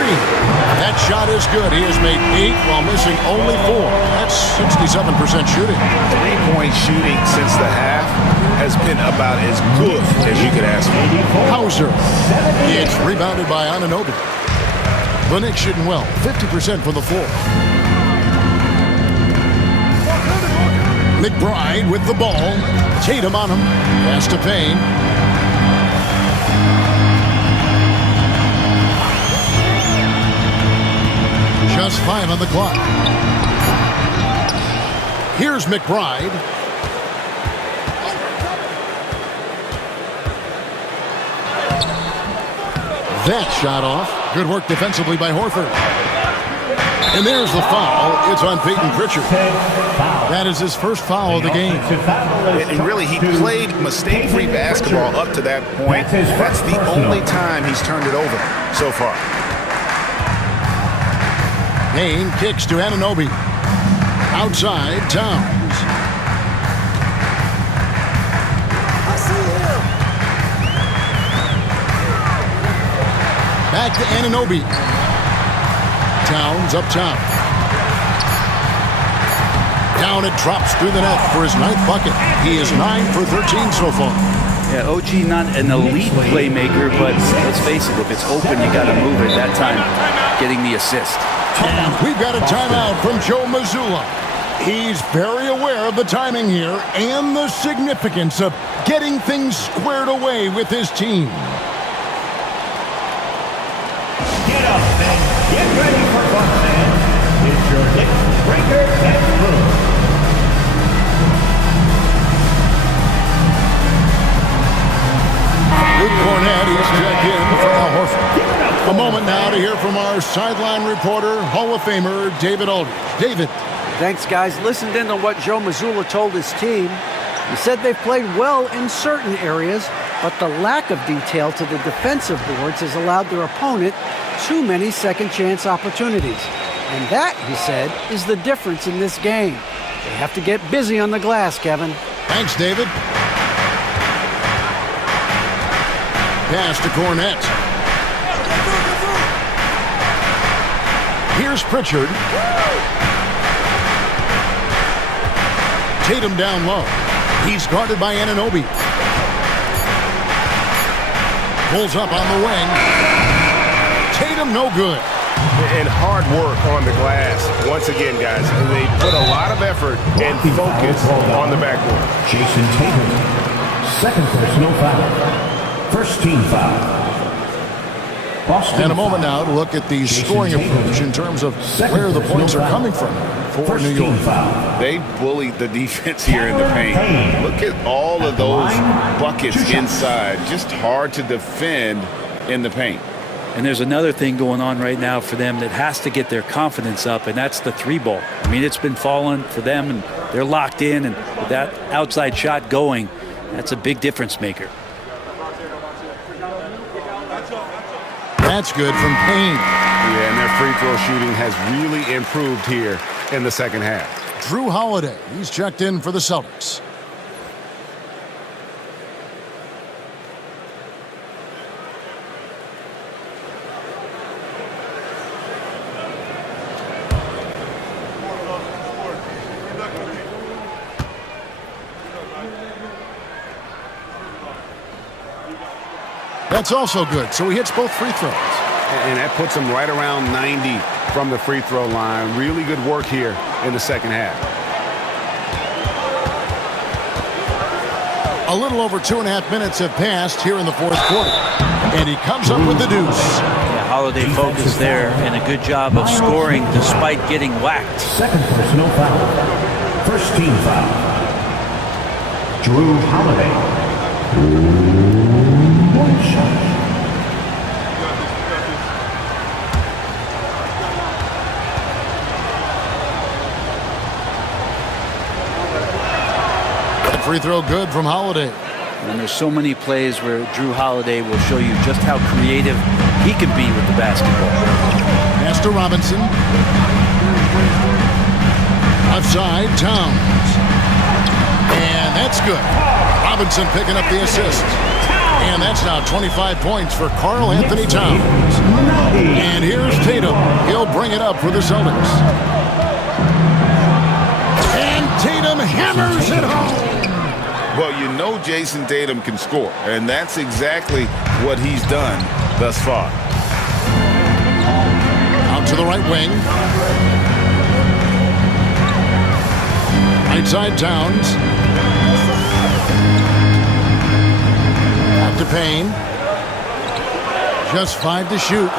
That shot is good. He has made 8 while missing only 4. That's 67% shooting. 3-point shooting since the half has been about as good as you could ask for. Hauser. It's rebounded by Anunoby. The Knicks shooting well, 50% from the floor. McBride with the ball. Tatum on him. Pass to Payne. Just 5 on the clock. Here's McBride. That shot off. Good work defensively by Horford. And there's the foul. It's on Peyton Pritchard. That is his first foul of the game. And really, he played mistake-free basketball up to that point. That's the only time he's turned it over so far. Payne kicks to Anunoby. Outside, Towns. Back to Anunoby. Towns up top. Down it drops through the net for his 9th bucket. He is 9 for 13 so far. Yeah, OG not an elite playmaker, but let's face it, if it's open, you got to move it. That time, getting the assist. We've got a timeout from Joe Mazzulla. He's very aware of the timing here and the significance of getting things squared away with his team. Get up and get ready for fun, fans. It's your Knicks Breaker and Room. Luke Cornett, he's checked in for Al Horford. A moment now to hear from our sideline reporter, Hall of Famer David Aldridge. David. Thanks, guys. Listened in on what Joe Mazzulla told his team. He said they've played well in certain areas, but the lack of detail to the defensive boards has allowed their opponent too many second-chance opportunities. And that, he said, is the difference in this game. They have to get busy on the glass, Kevin. Thanks, David. Pass to Cornett. Here's Pritchard. Tatum down low. He's guarded by Anunoby. Pulls up on the wing. Tatum no good. And hard work on the glass. Once again, guys, they put a lot of effort and focus on the backboard. Jason Tatum, second personal foul. First team foul. Boston And a moment now to look at the scoring approach in terms of where the points are coming from for New York. They bullied the defense here in the paint. Look at all of those buckets inside. Just hard to defend in the paint. And there's another thing going on right now for them that has to get their confidence up, and that's the 3-ball. I mean, it's been falling for them, and they're locked in, and with that outside shot going, that's a big difference maker. That's good from Payne. Yeah, and their free throw shooting has really improved here in the second half. Drew Holiday, he's checked in for the Celtics. That's also good, so he hits both free throws. And that puts him right around 90 from the free throw line. Really good work here in the second half. A little over 2.5 minutes have passed here in the fourth quarter. And he comes up with the deuce. Yeah, Holiday focused there, and a good job of scoring despite getting whacked. Second personal foul. First team foul. Drew Holiday. One shot. Free throw good from Holiday. And there's so many plays where Drew Holiday will show you just how creative he can be with the basketball. Pass to Robinson. Left side, Towns. And That's good. Robinson picking up the assist. And that's now 25 points for Karl Anthony Towns. And here's Tatum. He'll bring it up for the Celtics. And Tatum hammers it home. Well, you know Jason Tatum can score, and that's exactly what he's done thus far. Out to the right wing. Right side Towns. Out to Payne. Just 5 to shoot.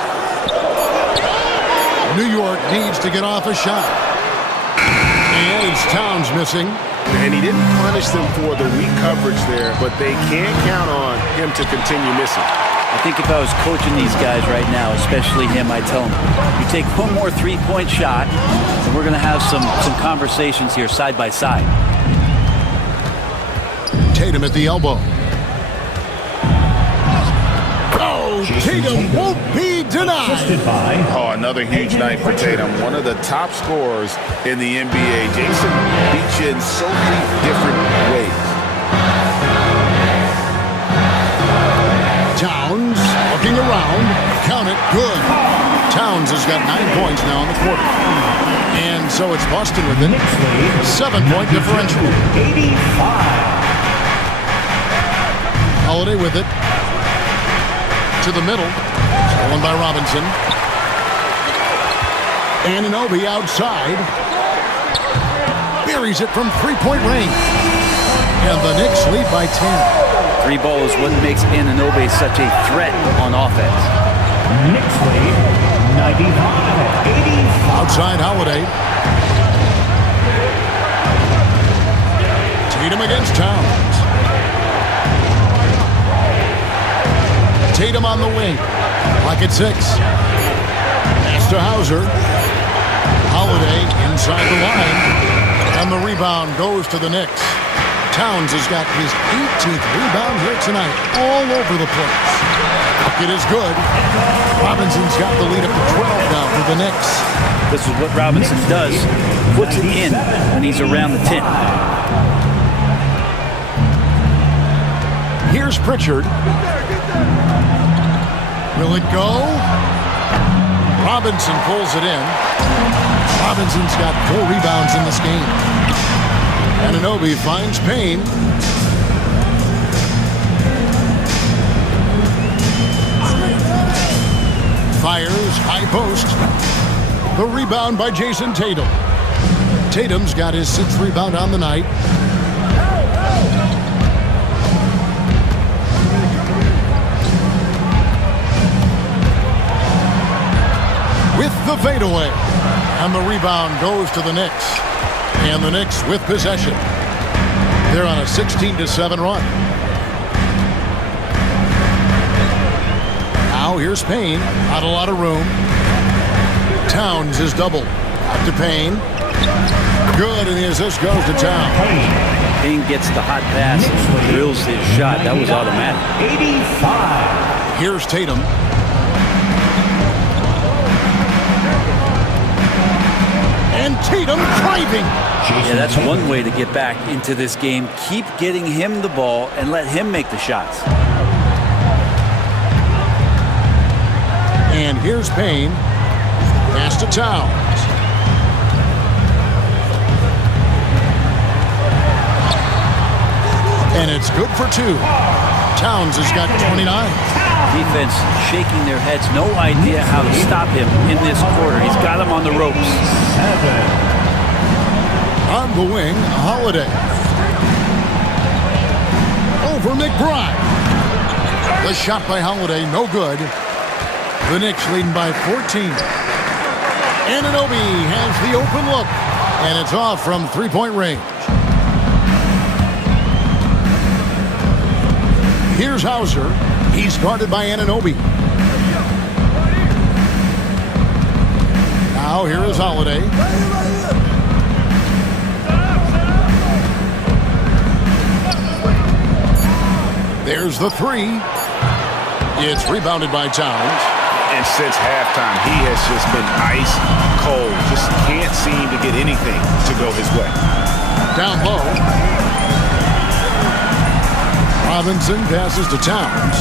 New York needs to get off a shot. And it's Towns missing. And he didn't punish them for the weak coverage there, but they can't count on him to continue missing. I think if I was coaching these guys right now, especially him, I'd tell him, you take one more three-point shot, and we're going to have some conversations here side by side. Tatum at the elbow. Oh, Tatum won't be denied. Oh, another huge night for Tatum. One of the top scorers in the NBA. Jason beats you in so many different ways. Towns looking around. Count it. Good. Towns has got 9 points now in the quarter. And so it's Boston with it. 7-point differential. 85. Holiday with it. To the middle. Stolen by Robinson. Anunoby outside. Buries it from three-point range. And the Knicks lead by 10. Three ball is what makes Anunoby such a threat on offense. Knicks lead 95-85. Outside Holiday. Tatum against Towns. Tatum on the wing. Clock at 6. Pass to Hauser. Holiday inside the line. And the rebound goes to the Knicks. Towns has got his 18th rebound here tonight. All over the place. It is good. Robinson's got the lead up to 12 now for the Knicks. This is what Robinson does. Puts it in when he's around the 10. Here's Pritchard. Will it go? Robinson pulls it in. Robinson's got 4 rebounds in this game. Anunoby finds Payne. Fires, high post. The rebound by Jason Tatum. Tatum's got his 6th rebound on the night. With the fadeaway. And the rebound goes to the Knicks. And the Knicks with possession. They're on a 16-7 run. Now here's Payne. Not a lot of room. Towns is doubled. Out to Payne. Good, and the assist goes to Towns. Payne gets the hot pass, drills his shot. That was automatic. 85. Here's Tatum. And Tatum driving. Yeah, that's one way to get back into this game. Keep getting him the ball and let him make the shots. And here's Payne. Pass to Towns. And it's good for 2. Towns has got 29. Defense shaking their heads. No idea how to stop him in this quarter. He's got him on the ropes. On the wing, Holiday. Over McBride. The shot by Holiday, no good. The Knicks leading by 14. Anunoby has the open look. And it's off from three-point range. Here's Hauser. He's guarded by Anunoby. Now here is Holiday. There's the 3. It's rebounded by Towns. And since halftime, he has just been ice cold. Just can't seem to get anything to go his way. Down low. Robinson passes to Towns.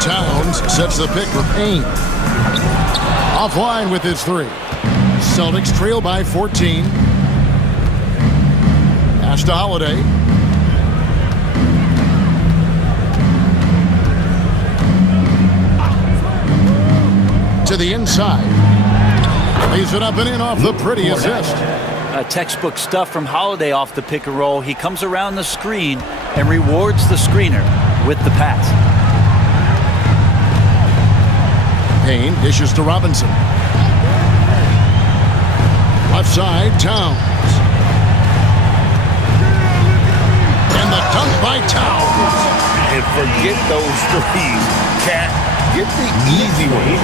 Towns sets the pick for Payne. Offline with his three. Celtics trail by 14. Pass to Holiday. To the inside. Lays it up and in off the pretty assist. Textbook stuff from Holiday off the pick and roll. He comes around the screen and rewards the screener with the pass. Payne dishes to Robinson. Left side, Towns. And the dunk by Towns. And forget those threes. Cat, get the easy one.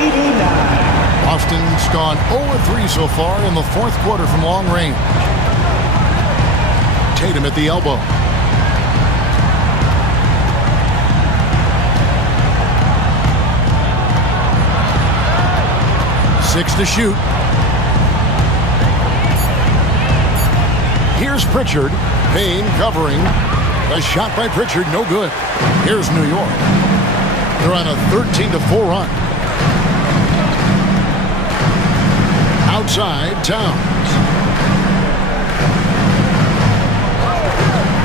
103-89. Boston's gone 0-3 so far in the fourth quarter from long range. Tatum at the elbow. Six to shoot. Here's Pritchard. Payne covering. A shot by Pritchard, no good. Here's New York. They're on a 13-4 run. Outside, Towns.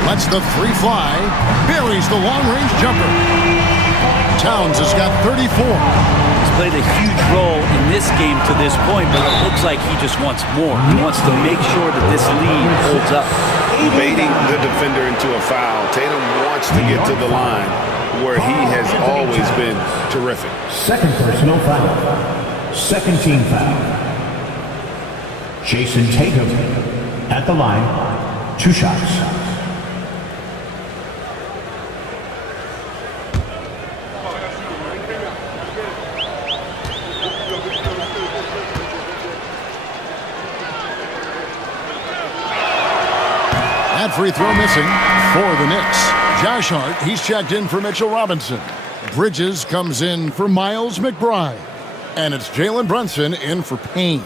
Lets the three fly. Buries the long-range jumper. Towns has got 34. He's played a huge role in this game to this point, but it looks like he just wants more. He wants to make sure that this lead holds up. Baiting the defender into a foul. Tatum wants to get to the line where he has always been terrific. Second personal foul. Second team foul. Jason Tatum at the line. 2 shots. That free throw missing for the Knicks. Josh Hart, he's checked in for Mitchell Robinson. Bridges comes in for Miles McBride. And it's Jalen Brunson in for Payne.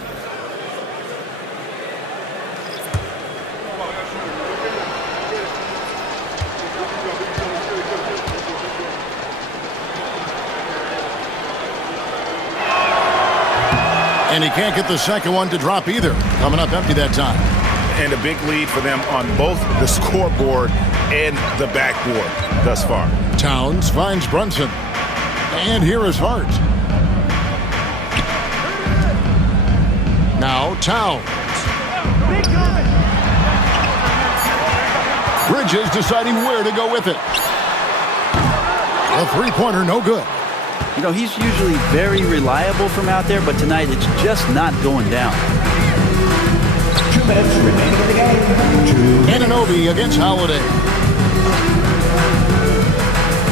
And he can't get the second one to drop either. Coming up empty that time. And a big lead for them on both the scoreboard and the backboard thus far. Towns finds Brunson. And here is Hart. Now Towns. Bridges deciding where to go with it. A three-pointer, no good. You know, he's usually very reliable from out there, but tonight it's just not going down. 2 minutes remaining in the game. Anunoby against Holiday.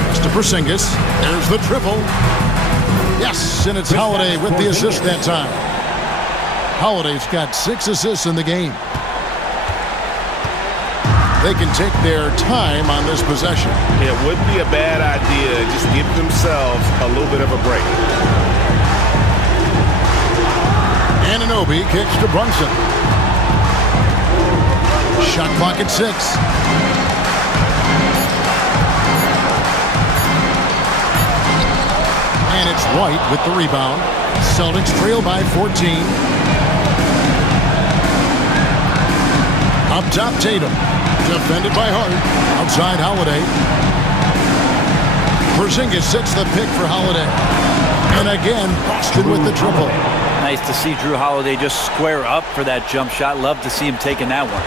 Pass to Porzingis. There's the triple. Yes, and it's Holiday with the assist that time. Holiday's got 6 assists in the game. They can take their time on this possession. It wouldn't be a bad idea. Just give themselves a little bit of a break. Anunoby kicks to Brunson. Shot clock at 6. And it's White with the rebound. Celtics trail by 14. Up top, Tatum. Defended by Hart. Outside, Holiday. Porzingis sets the pick for Holiday. And again, Boston with the triple. Nice to see Drew Holiday just square up for that jump shot. Love to see him taking that one.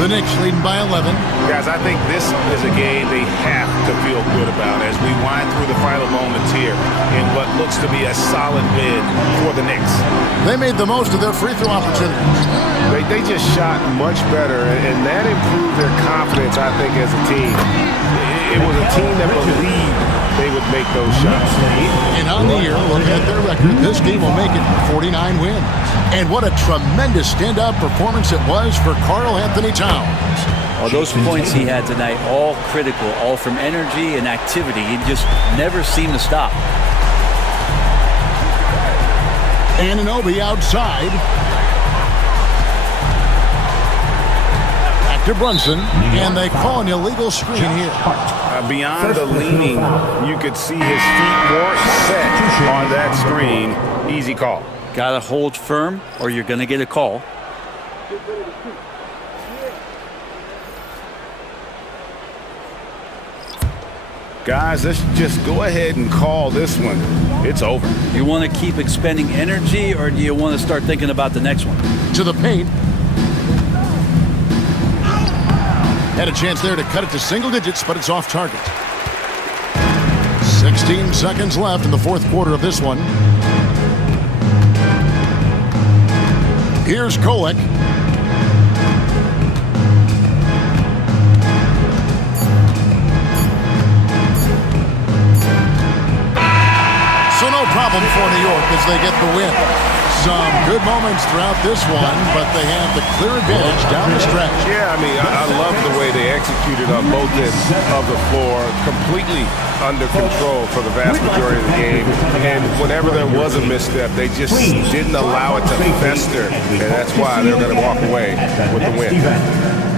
The Knicks leading by 11. Guys, I think this is a game they have to feel good about as we wind through the final moments here in what looks to be a solid win for the Knicks. They made the most of their free throw opportunities. They just shot much better, and that improved their confidence, I think, as a team. It was a team that believed they would make those shots. And on the year, looking at their record, this game will make it 49 wins. And what a tremendous stand-up performance it was for Karl Anthony Towns. Well, those points he had tonight, all critical, all from energy and activity. He just never seemed to stop. Anunoby outside. Back to Brunson, and they call an illegal screen here. Beyond the leaning, you could see his feet more set on that screen. Easy call. Got to hold firm or you're going to get a call. Guys, let's just go ahead and call this one. It's over. You want to keep expending energy or do you want to start thinking about the next one? To the paint. Had a chance there to cut it to single digits, but it's off target. 16 seconds left in the fourth quarter of this one. Here's Kolek. So no problem for New York as they get the win. Some good moments throughout this one, but they have the clear advantage down the stretch. Yeah, I mean, I love the way they executed on both ends of the floor, completely under control for the vast majority of the game. And whenever there was a misstep, they just didn't allow it to fester, and that's why they're going to walk away with the win.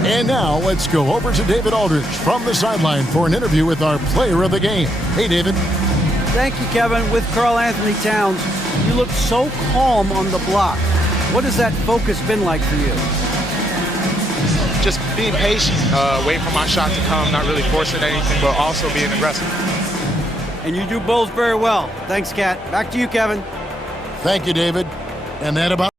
And now let's go over to David Aldridge from the sideline for an interview with our player of the game. Hey, David. Thank you, Kevin. With Karl Anthony Towns, you look so calm on the block. What has that focus been like for you? Just being patient, waiting for my shot to come, not really forcing anything, but also being aggressive. And you do both very well. Thanks, Kat. Back to you, Kevin. Thank you, David. And that about